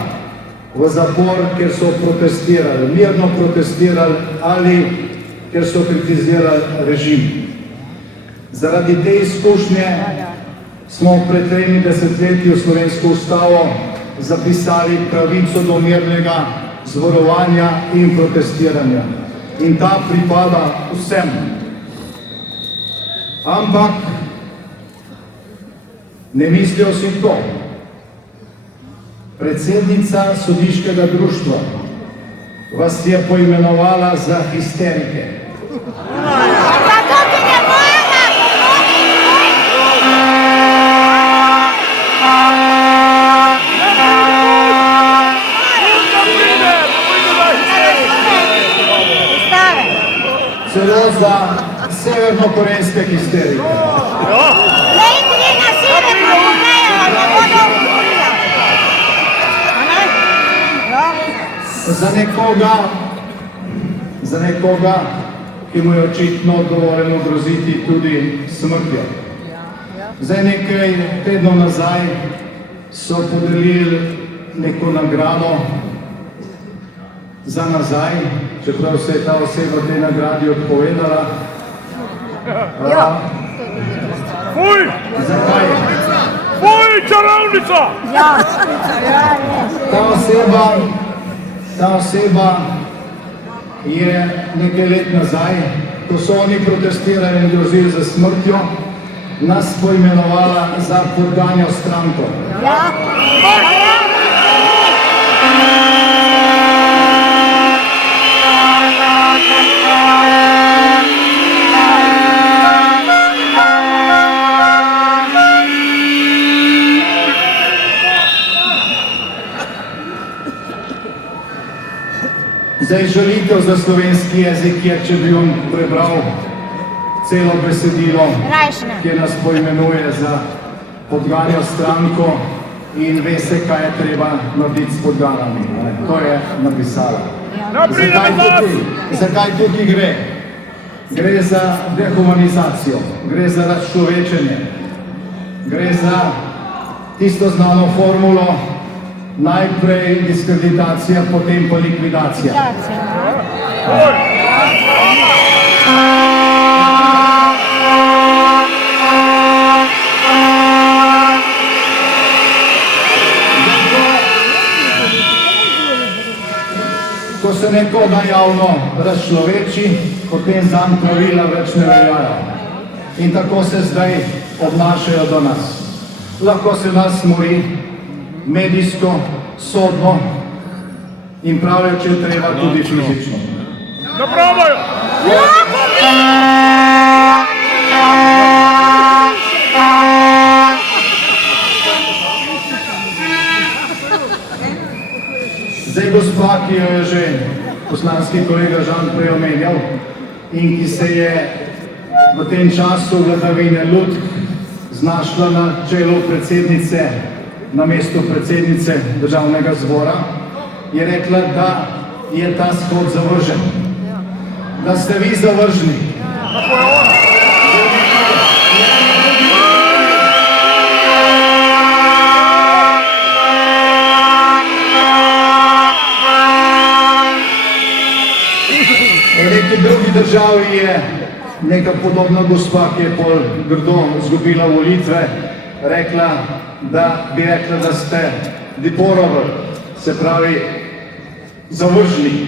v zapor, ker so protestirali, mirno protestirali ali ker so kritizirali režim. Zaradi te izkušnje smo pred 3 desetletji v slovensko ustavo zapisali pravico do mirnega zborovanja in protestiranja. In ta pripada vsem. Ampak ne mislijo si to. Predsednica sodniškega društva vas je poimenovala za histerike. Celo za severnokorejske histerike. Za nekoga, ki mu je očitno dovoljeno groziti tudi smrtjo. Zdaj nekaj tednov nazaj so podelili neko nagrado za nazaj, čeprav se je ta oseba tej nagradi odpovedala. Fuj! Zakaj? Fuj, čarovnica! Ta oseba je nekaj let nazaj, ko so oni protestirali in grozili za smrtjo, nas poimenovala za podganjo stranko. Zdaj žalitev za slovenski jezik je, če bi vam prebral celo besedilo, ki nas poimenuje za podganjo stranko in ve se, kaj je treba narediti s podganami. To je napisala. Zakaj tukaj gre? Gre za dehumanizacijo, gre za razčlovečenje, gre za tisto znano formulo, najprej diskreditacija, potem pa likvidacija. Ko se nekoga javno razčloveči, potem zanj pravila več ne veljajo. In tako se zdaj obnašajo do nas. Lahko se nas mori medijsko, sodno in pravijo, če je treba tudi fizično. Da probajo! Zdaj gospa, ki jo je že poslanski kolega Žan prej omenjal in ki se je v tem času vladavine lutk znašla na čelu predsednice, na mestu predsednice Državnega zbora, je rekla, da je ta shod zavržen. Da ste vi zavržni. V neki drugi državi je neka podobna gospa, ki je pol grdo izgubila volitve, rekla, da ste Diporovo se pravi, zavržni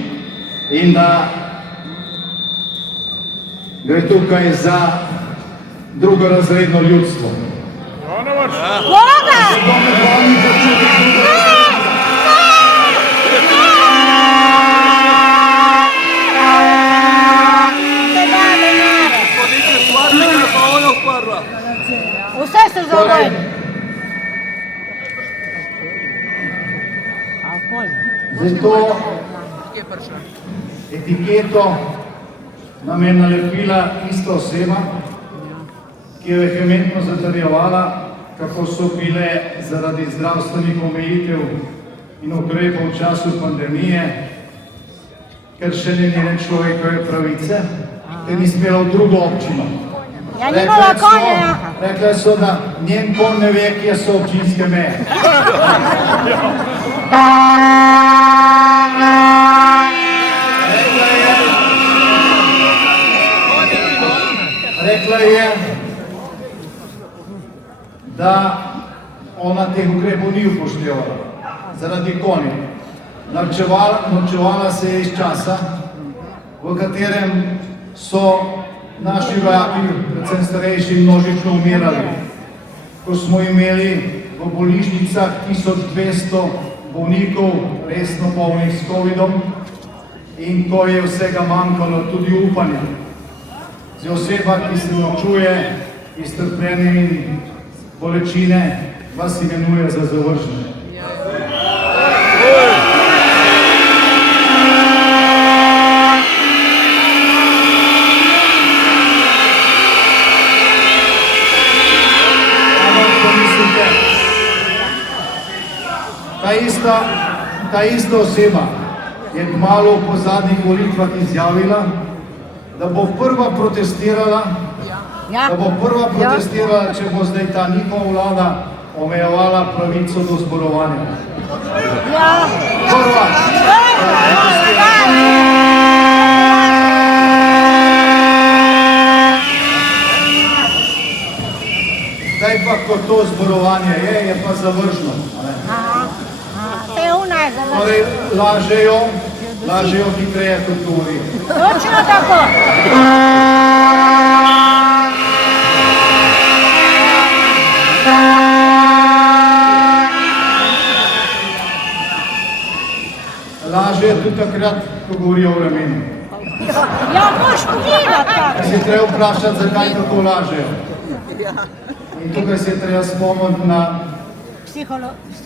in da gre tukaj za drugorazredno ljudstvo. Koga? Vse se zavojni. Zdaj to etiketo nam je nalepila ista oseba, ki je vehementno zatrjevala, kako so bile zaradi zdravstvenih omejitev in ukrepov v času pandemije kršene njene človekove pravice, ker ni smela v drugo občino. Ja, ni bila konja. Rekle so, da njen konj ne ve, kje so občinske meje. Rekla je, da ona teh ukrepov ni upoštevala zaradi konja. Norčevala se je iz časa, v katerem so naši vojaki, predvsem starejši, množično umirali. Ko smo imeli v bolnišnicah 1200 bolnikov resno bolnih s covidom in ko je vsega manjkalo tudi upanja. Zdaj oseba, ki se norčuje iz trpljenja in bolečine, vas imenuje za zavržene. Ta ista oseba je kmalu po zadnjih volitvah izjavila, da bo prva protestirala, če bo zdaj ta njihova vlada omejevala pravico do zborovanja. Prva. Zdaj pa, ko to zborovanje je pa zavržno. Torej, lažejo hitreje kot govorijo. Točno tako. Lažejo tudi takrat, ko govorijo o vremenu. Ja, moš povedati. Se je treba vprašati, zakaj tako lažejo. In tukaj se je treba spomniti na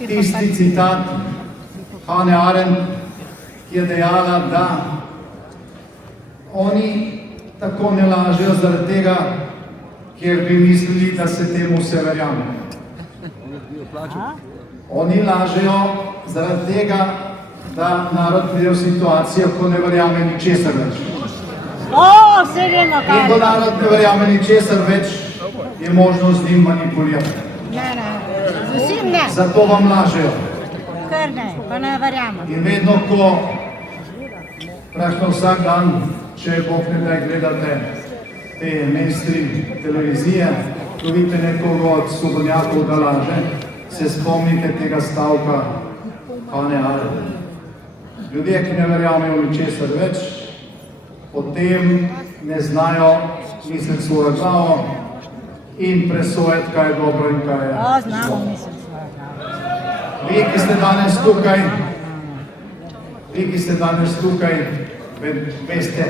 tisti citat Hannah Arendt, ki je dejala, da oni tako ne lažejo zaradi tega, ker bi mislili, da se temu vse verjame. Oni lažejo zaradi tega, da narod pride v situacijo, ko ne verjame ničesar več. Se vemo kaj. In ko narod ne verjame ničesar več, je možno z njim manipulirati. Ne, z vsem ne. Zato vam lažejo. Kar ne, pa ne verjamem. In vedno, ko praktično vsak dan, če Bog ne daj gledate te mainstream televizije, ko vidite nekoga od svobodnjakov, da laže, se spomnite tega stavka Hannah Arendt. Ljudje, ki ne verjamejo ničesar več, potem ne znajo misliti svojo glavo in presojati, kaj je dobro in kaj je slabo. Znamo misliti svojo glavo. Vi, ki ste danes tukaj, veste,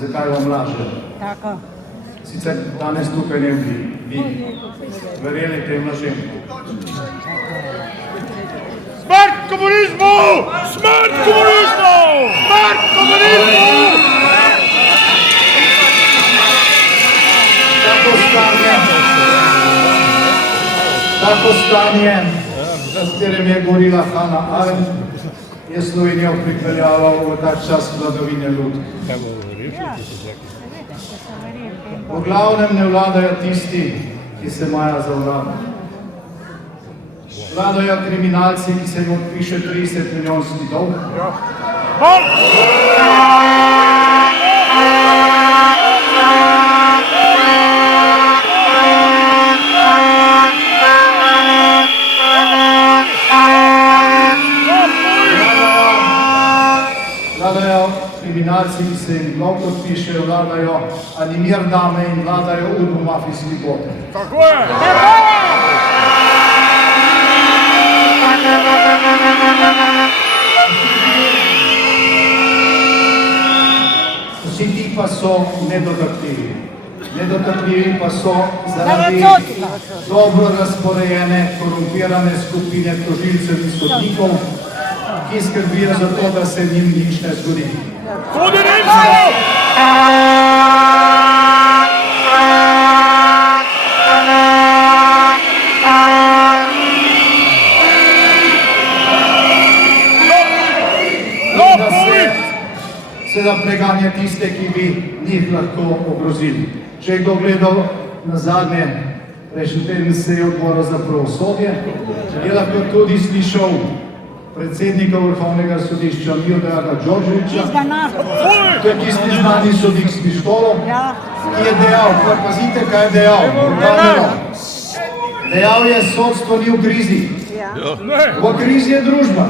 zakaj vam lažejo. Tako. Sicer danes tukaj ne bi vi verjeli tem lažem. Smrt komunizmu! Smrt komunizmu! Smrt komunizmu! Tako stanje, s katerim je govorila Hannah Arendt, je Slovenijo pripeljalo v tak čas vladavine lutk. V glavnem ne vladajo tisti, ki se imajo za vlado. Vladajo kriminalci, ki se jim odpiše 30 milijonski dolg. kriminalci, ki se jim lahko odpišejo, vladajo animir dame in vladajo urbo-mafijski bote. Tako je! Vsi ti pa so nedotakljivi. Nedotakljivi pa so zaradi dobro razporejene, korumpirane skupine tožilcev in sodnikov, ki skrbijo za to, da se njim nič ne zgodi. Tudi Nemčijo! Seveda preganja tiste, ki bi njih lahko ogrozili. Če je kdo gledal na zadnje, prejšnji teden seje odbora za pravosodje, je lahko tudi slišal predsednika Vrhovnega sodišča Miodraga Đorđevića, to je tisti znani sodnik s pištolo, ki je dejal, pazite, kaj je dejal, dejal je, sodstvo ni v krizi, v krizi je družba.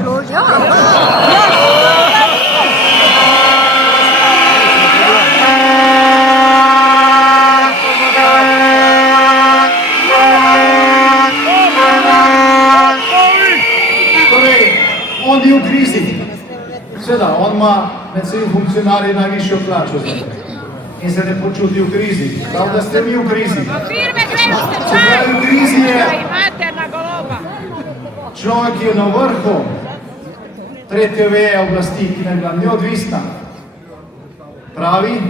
On je v krizi. Seveda, on ima med vsemi funkcionarji najvišjo plačo zdaj. In se ne počuti v krizi. Prav, da ste vi v krizi. Se pravi, v krizi je človek, ki je na vrhu tretje veje oblasti, ki naj bila neodvisna. Pravi,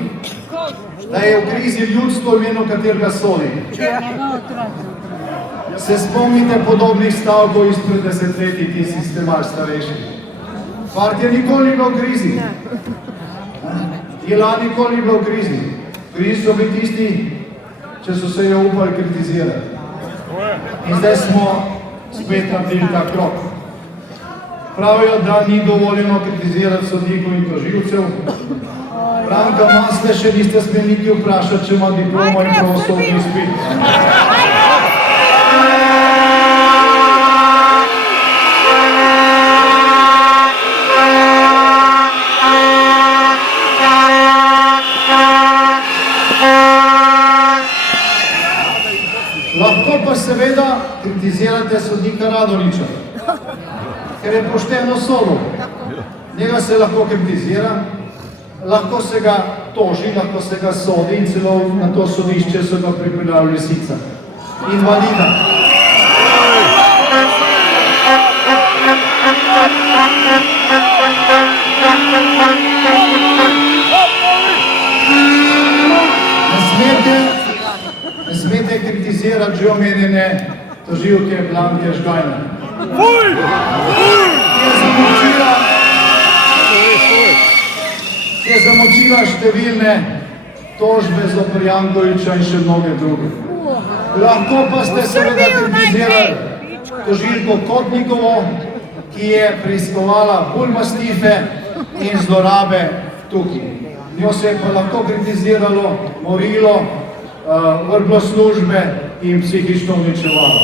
da je v krizi ljudstvo, v imenu katerega sodi. Se spomnite podobnih stavkov izpred desetletij, ki ste malo starejši. Partija nikoli ni bila v krizi. ILA nikoli ni bila v krizi. V krizi so bili tisti, če so se jo upali kritizirati. In zdaj smo spet naredili ta krok. Pravijo, da ni dovoljeno kritizirati sodnikov in tožilcev. Branka Masle še niste smeli niti vprašati, če ima diplomo in pravosodni izpit. Lahko pa seveda kritizirate sodnika Radonjića, ker je pošteno sodil. Njega se lahko kritizira, lahko se ga toži, lahko se ga sodi in celo na to sodišče so ga pripeljali lisica. Invalida. Ne smete kritizirati že omenjene tožilke Blanke Žgajner, ki je zamočila številne tožbe zoper Jankovića in še mnoge druge. Lahko pa ste seveda kritizirali tožilko Kotnikovo, ki je preiskovala bulmastife in zlorabe tukaj. Njo se je pa lahko kritiziralo, morilo, vrglo službe in psihično uničevalo.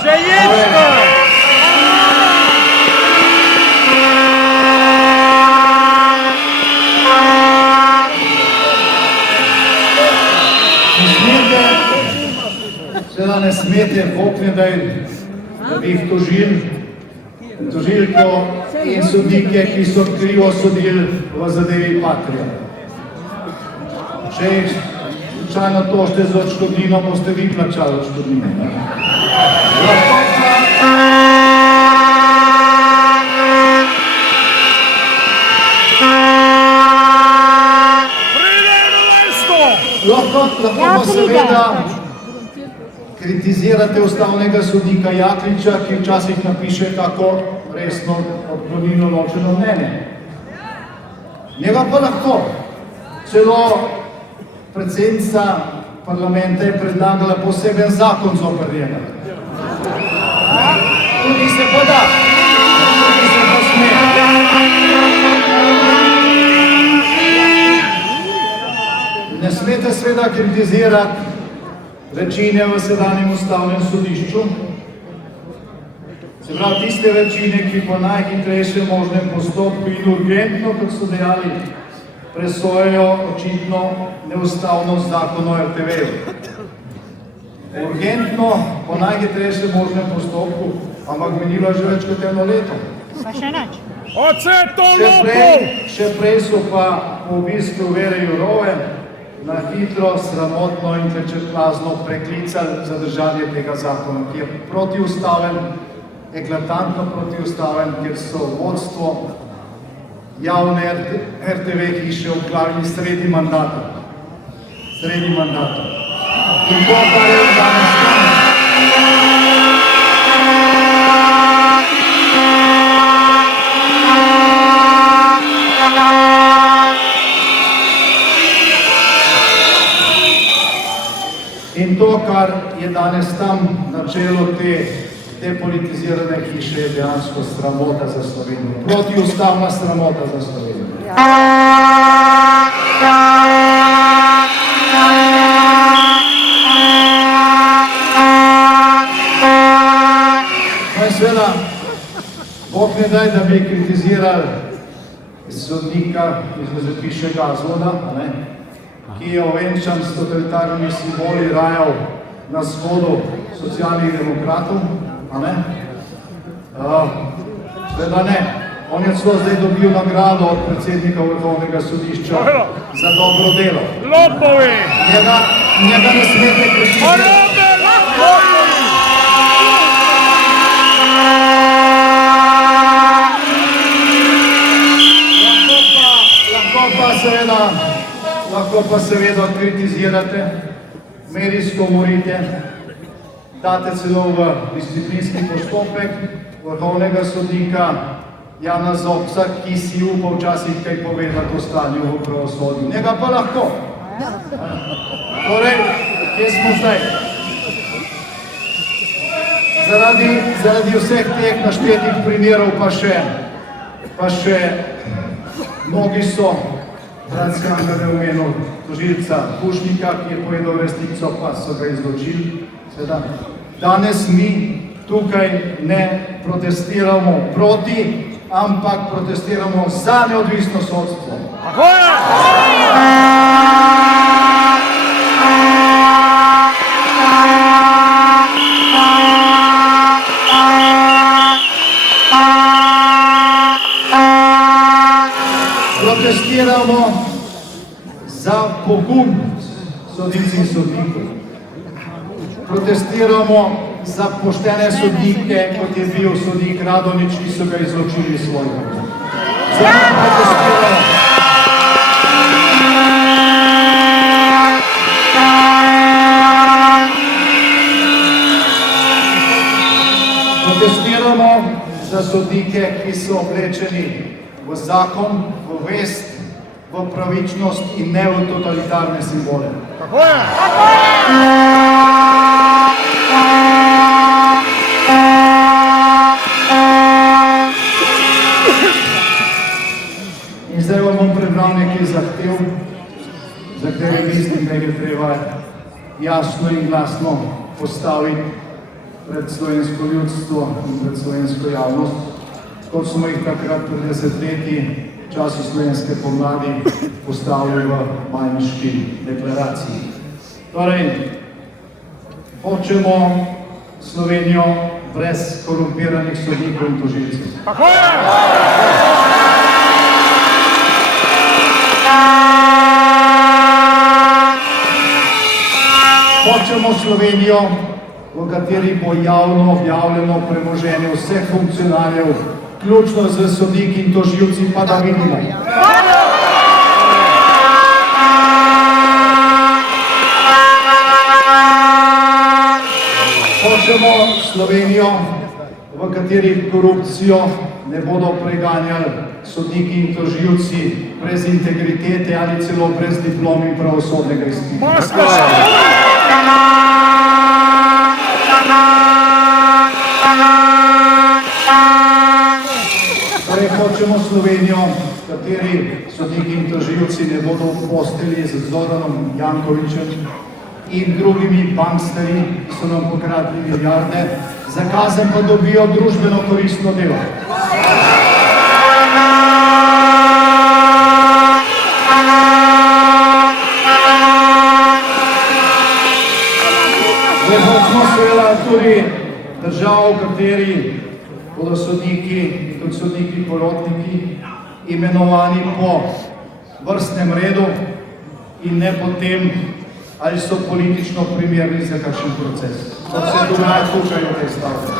Še ječko! Seveda ne smete vokne, da bi jih tožilko in sodnike, ki so krivo sodili v zadevi Patria. Če jih slučajno tožite za odškodnino, boste vi plačali odškodnino. Lahko pa seveda kritizirate ustavnega sodnika Jakliča, ki včasih napiše kako resno odklonilno ločeno mnenje. Njega pa lahko. Celo predsednica parlamenta je predlagala poseben zakon zoper njega. Tudi se pa da. Tudi se pa sme. Ne smete seveda kritizirati večine v sedanjem ustavnem sodišču, se pravi tiste večine, ki po najhitrejšem možnem postopku in urgentno, kot so dejali, presojajo očitno neustavnost zakona o RTV-ju. Urgentno, po najhitrejšem možnem postopku, ampak minilo je že več kot 1 leto. Pa še nič. Oceto lopov! Še prej so pa po obisku Vere Jourove na hitro, sramotno in klečeplazno preklicali zadržanje tega zakona, ki je protiustaven, eklatantno protiustaven, kjer so vodstvo javne RTV hiše obglavili sredi mandata. In to, kar je danes In to, kar je danes tam na čelu te depolitizirane hiše, je dejansko sramota za Slovenijo. Protiustavna sramota za Slovenijo. No in seveda, Bog ne daj, da bi kritizirali sodnika iz zapišega Zvoda, ki je ovenčan s totalitarnimi simboli rajal na shodu socialnih demokratov, Seveda ne. On je celo zdaj dobil nagrado od predsednika Vrhovnega sodišča za dobro delo. Lopovi! Njega ne smete kritizirati. Lahko pa seveda kritizirate, medijsko morite, date celo v disciplinski postopek Vrhovnega sodnika Jana Zobca, ki si upa včasih kaj povedati o stanju v pravosodju. Njega pa lahko. Torej, kje smo zdaj? Zaradi vseh teh naštetih primerov pa še mnogi so, Francijanga je omenil tožilca Pušnika, ki je povedal resnico, pa so ga izločili. Danes mi tukaj ne protestiramo proti, ampak protestiramo za neodvisno sodstvo. Protestiramo za pogum sodnic in sodnikov. Protestiramo za poštene sodnike, kot je bil sodnik Radonič, ki so ga izločili svojega. Zato protestiramo. Protestiramo za sodnike, ki so oblečeni v zakon, v vest, v pravičnost in ne v totalitarne simbole. Tako je! In zdaj vam bom prebral nekaj zahtev, za katere mislim, da je treba jasno in glasno postaviti pred slovensko ljudstvo in pred slovensko javnost, kot smo jih takrat pred desetletji v času slovenske pomladi postavili v Majniški deklaraciji. Torej, hočemo Slovenijo brez korumpiranih sodnikov in tožilcev. Tako je! Hočemo Slovenijo, v kateri bo javno objavljeno premoženje vseh funkcionarjev, ključno z sodniki in tožilci, pa da vidimo. Hočemo Slovenijo, v kateri korupcijo ne bodo preganjali sodniki in tožilci brez integritete ali celo brez diplom in pravosodnega izpita. Torej, hočemo Slovenijo, v kateri sodniki in tožilci ne bodo v postelji z Zoranom Jankovićem in drugimi banksterji, ki so nam pokradli milijarde, za kazen pa dobijo družbeno koristno delo. sodniki, porotniki imenovani po vrstnem redu in ne po tem, ali so politično primerni za kakšen proces. To se dogaja tukaj v tej stavbi.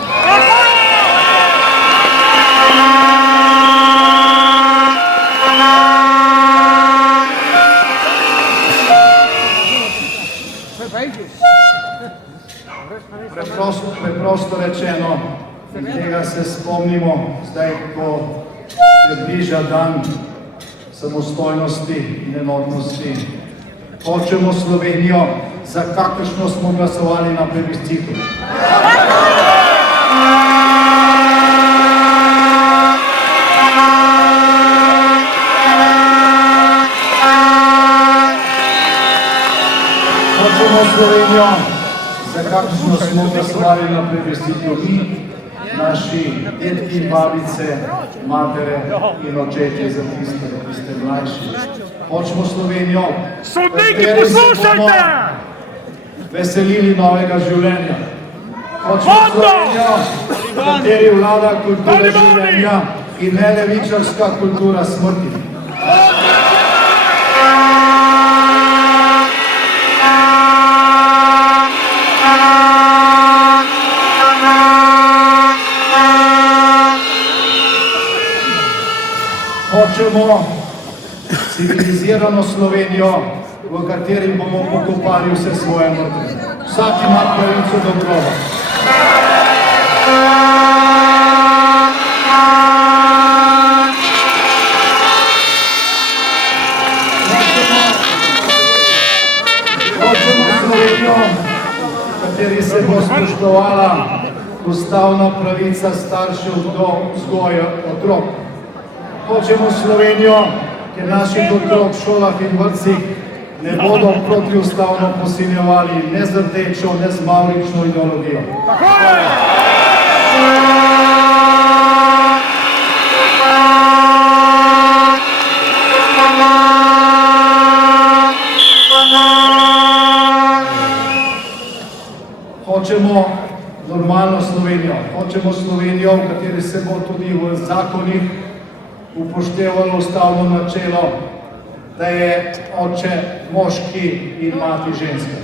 Preprosto rečeno, tega se spomnimo zdaj, ko se bliža dan samostojnosti in enotnosti. Hočemo Slovenijo, za kakršno smo glasovali na plebiscitu. Hočemo Slovenijo, za kakršno smo glasovali na plebiscitu mi, naši dedki in babice, matere in očetje za tiste, ki ste mlajši. Hočemo Slovenijo, v kateri se bomo veselili novega življenja. Hočemo Slovenijo, v kateri vlada kultura življenja in ne levičarska kultura smrti. Hočemo civilizirano Slovenijo, v kateri bomo pokopali vse svoje mrtve. Vsak ima pravico do groba. Hočemo Slovenijo, v kateri se bo spoštovala ustavna pravica staršev do vzgoje otrok. Hočemo Slovenijo, kjer naših otrok v šolah in vrtcih ne bodo protiustavno posiljevali ne z rdečo, ne z mavrično ideologijo. Hočemo normalno Slovenijo, hočemo Slovenijo, v kateri se bo tudi v zakonih upoštevalo ustavno načelo, da je oče moški in mati ženska.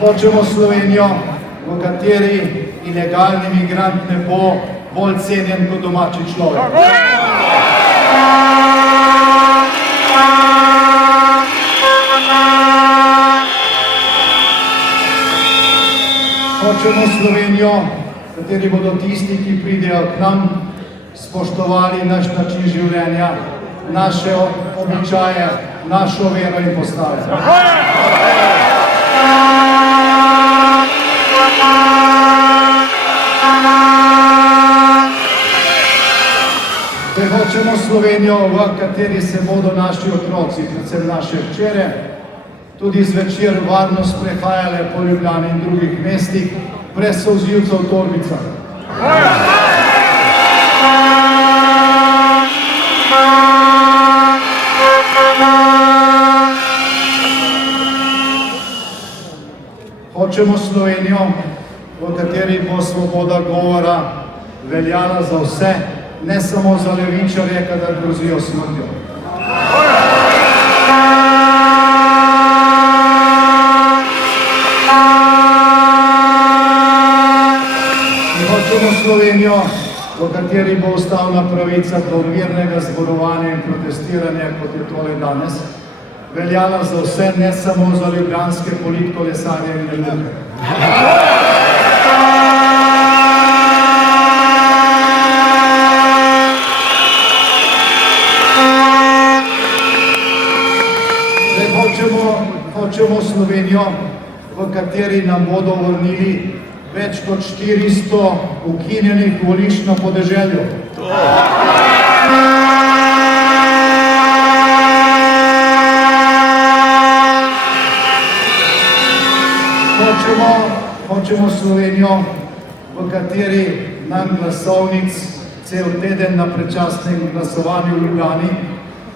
Hočemo Slovenijo, v kateri ilegalni migrant ne bo bolj cenjen kot domači človek. Hočemo Slovenijo, v kateri bodo tisti, ki pridejo k nam, spoštovali naš način življenja, naše običaje, našo vero in postave. Hočemo Slovenijo, v kateri se bodo naši otroci, predvsem naše hčere, tudi zvečer varno sprehajale po Ljubljani in drugih mestih, brez solzivcev v torbicah. Hočemo Slovenijo, v kateri bo svoboda govora veljala za vse, ne samo za levičarje, kadar grozijo smrtjo. Hočemo Slovenijo, v kateri bo ustavna pravica do mirnega zborovanja in protestiranja, kot je tole danes, veljala za vse, ne samo za ljubljanske politkolesarje in lenuke. Hočemo Slovenijo, v kateri nam bodo vrnili več kot 400 ukinjenih volišč na podeželju. Hočemo Slovenijo, v kateri nam glasovnic cel teden na predčasnem glasovanju v Ljubljani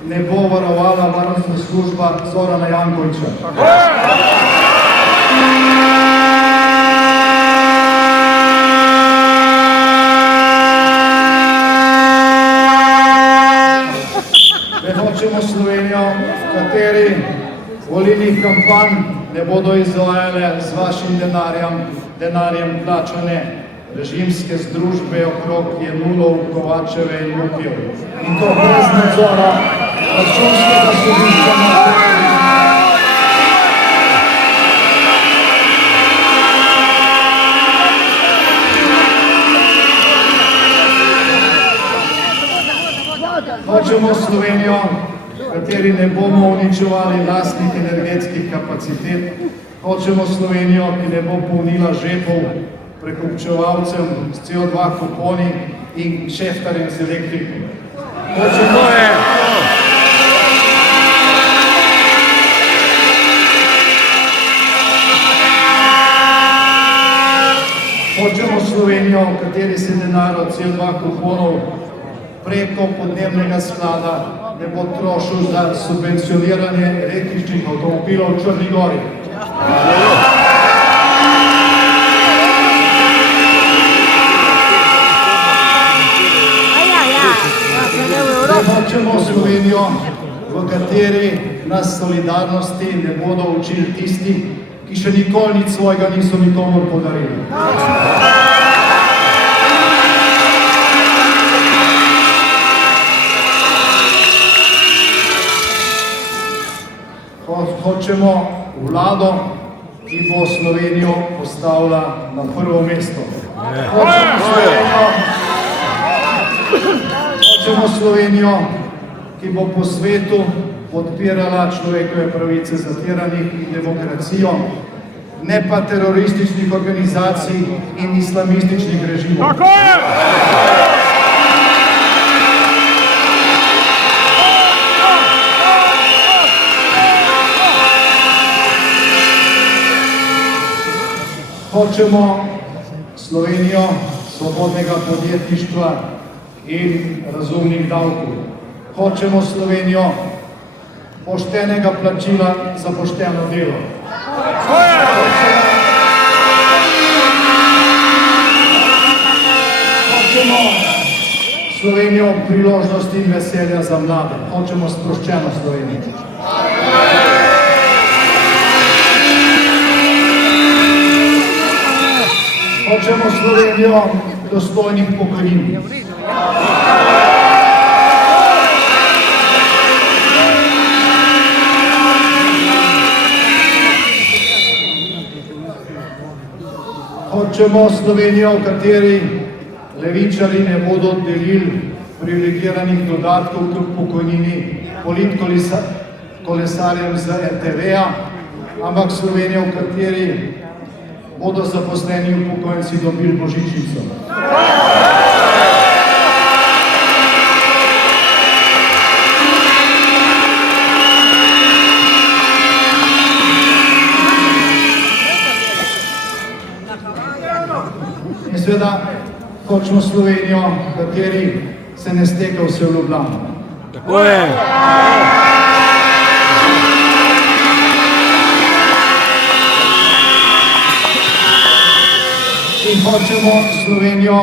ne bo varovala varnostna služba Zorana Jankovića. Hočemo Slovenijo, v kateri volilnih kampanj ne bodo izvajale z vašim denarjem plačane režimske združbe okrog Jenulov, Kovačeve in Lukijev. In to brez nadzora Računskega sodišča na Hočemo Slovenijo, v kateri ne bomo uničevali lastnih energetskih kapacitet. Hočemo Slovenijo, ki ne bo polnila žepov prekupčevalcem s CO2 kuponi in šeftarjem z elektriko. Hočemo Slovenijo, v kateri se denar od CO2 kuponov preko podnebnega sklada ne bo trošil za subvencioniranje električnih avtomobilov v Črni Gori. Hočemo Slovenijo, v kateri nas solidarnosti ne bodo učili tisti, ki še nikoli nič svojega niso nikomur podarili. Hočemo vlado, ki bo Slovenijo postavila na prvo mesto. Hočemo Slovenijo, ki bo po svetu podpirala človekove pravice zatiranih in demokracijo, ne pa terorističnih organizacij in islamističnih režimov. Tako je! Hočemo Slovenijo svobodnega podjetništva in razumnih davkov. Hočemo Slovenijo poštenega plačila za pošteno delo. Hočemo Slovenijo priložnosti in veselja za mlade. Hočemo sproščeno Slovenijo. Hočemo Slovenijo dostojnih pokojnin. Hočemo Slovenijo, v kateri levičarji ne bodo delili privilegiranih dodatkov k pokojnini politkolesarjem z RTV-a, ampak Slovenijo, v kateri bodo zaposleni upokojenci dobili božičnico. In seveda hočemo Slovenijo, v kateri se ne steka vse v Ljubljano. Tako je! In hočemo Slovenijo,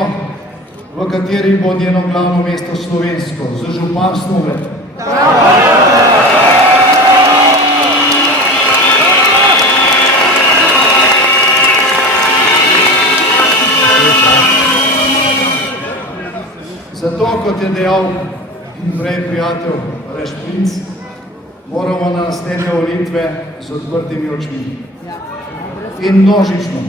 v kateri bo njeno glavno mesto slovensko, z županstvom vred. Zato, kot je dejal prej prijatelj Aleš Princ, moramo na naslednje volitve z odprtimi očmi. In množično.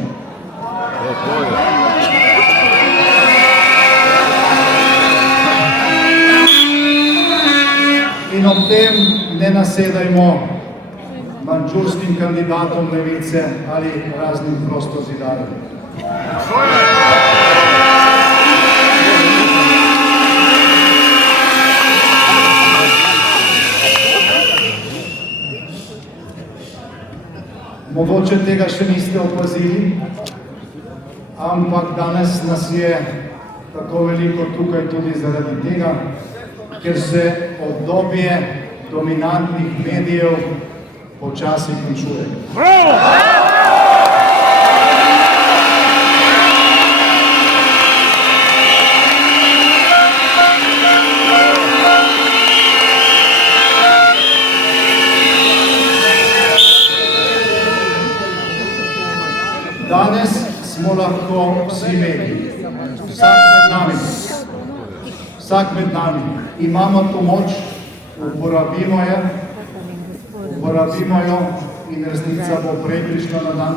In ob tem ne nasedajmo manjčurskim kandidatom levice ali raznim prostozidarjem. Mogoče tega še niste opazili, ampak danes nas je tako veliko tukaj tudi zaradi tega, ker se obdobje dominantnih medijev počasi končuje. Danes smo lahko vsi mediji, vsak med nami. Imamo to moč, uporabimo jo in resnica bo prej prišla na dan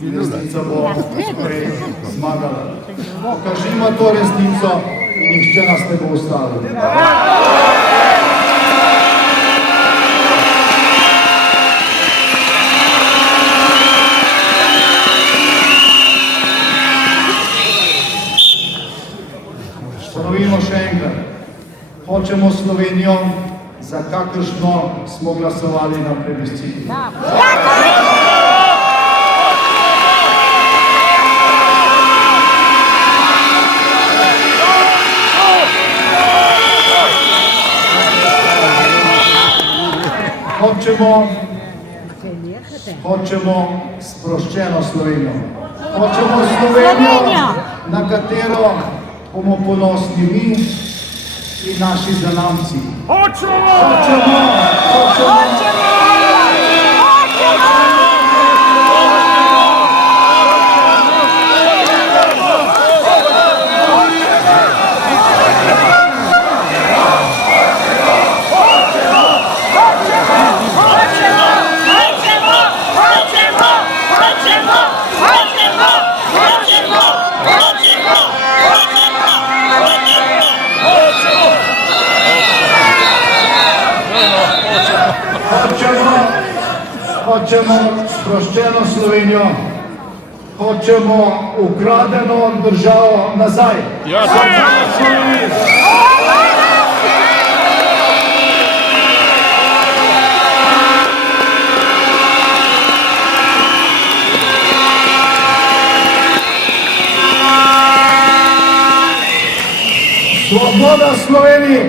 in resnica bo prej zmagala. Pokažimo to resnico in nihče nas ne bo ustavil. Ponovimo še enkrat. Hočemo Slovenijo, za kakršno smo glasovali na plebiscitu. Hočemo sproščeno Slovenijo. Hočemo Slovenijo, na katero bomo ponosni mi in naši zanamci. Hočemo! Hočemo sproščeno Slovenijo, hočemo ukradeno državo nazaj. Svoboda Sloveniji!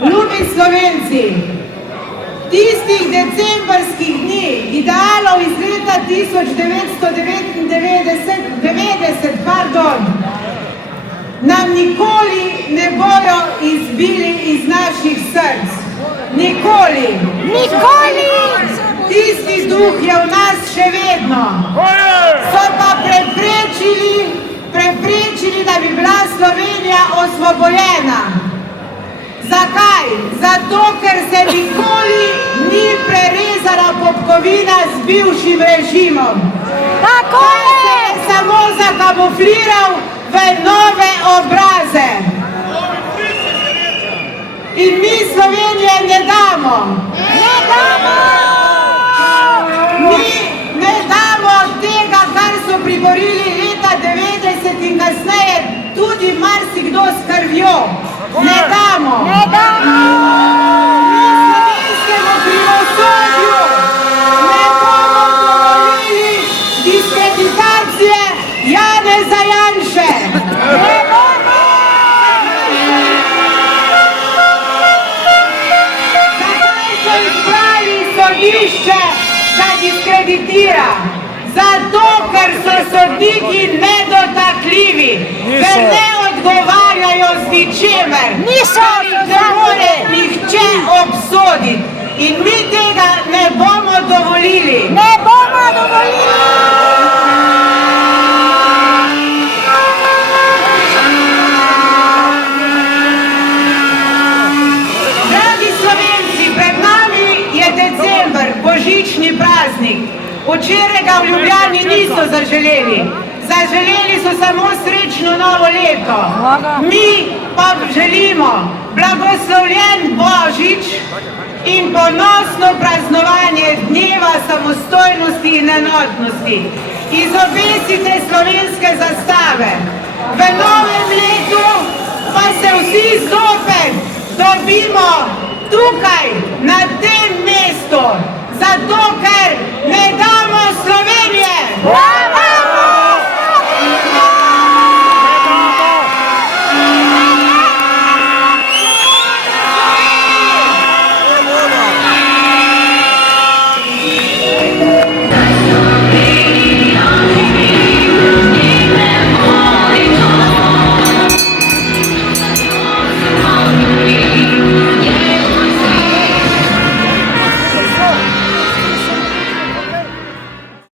Ljubi Slovenci, tistih decembrskih dni, idealov iz leta 1990, nam nikoli ne bojo izbili iz naših src. Nikoli! Nikoli! Tisti duh je v nas še vedno. So pa preprečili, da bi bila Slovenija osvobojena. Zakaj? Zato, ker se nikoli ni prerezala popkovina z bivšim režimom. Tako je! Se je samo zakamufliral v nove obraze. In mi Slovenije ne damo. Ne damo! Mi ne damo tega, kar so priborili leta 90 in kasneje tudi marsikdo s krvjo. Ne damo! Ne damo! Mi slovenskemu krivosodju ne bomo dovolili diskreditacije Janeza Janše! Ne bomo! Zakaj so izbrali sodišče, da diskreditira? Zato, ker so sodniki nedotakljivi, ker ne odgovarjajo z ničemer, kar jih ne more nihče obsoditi. In mi tega ne bomo dovolili. Ne bomo dovolili! Dragi Slovenci, pred nami je december, božični praznik. Včeraj ga v Ljubljani niso zaželeli. Zaželeli so samo srečno novo leto. Mi pa želimo blagoslovljen Božič in ponosno praznovanje dneva samostojnosti in enotnosti. Izobesite slovenske zastave. V novem letu pa se vsi zopet dobimo tukaj, na tem mestu, zato ker ne damo Sloveniji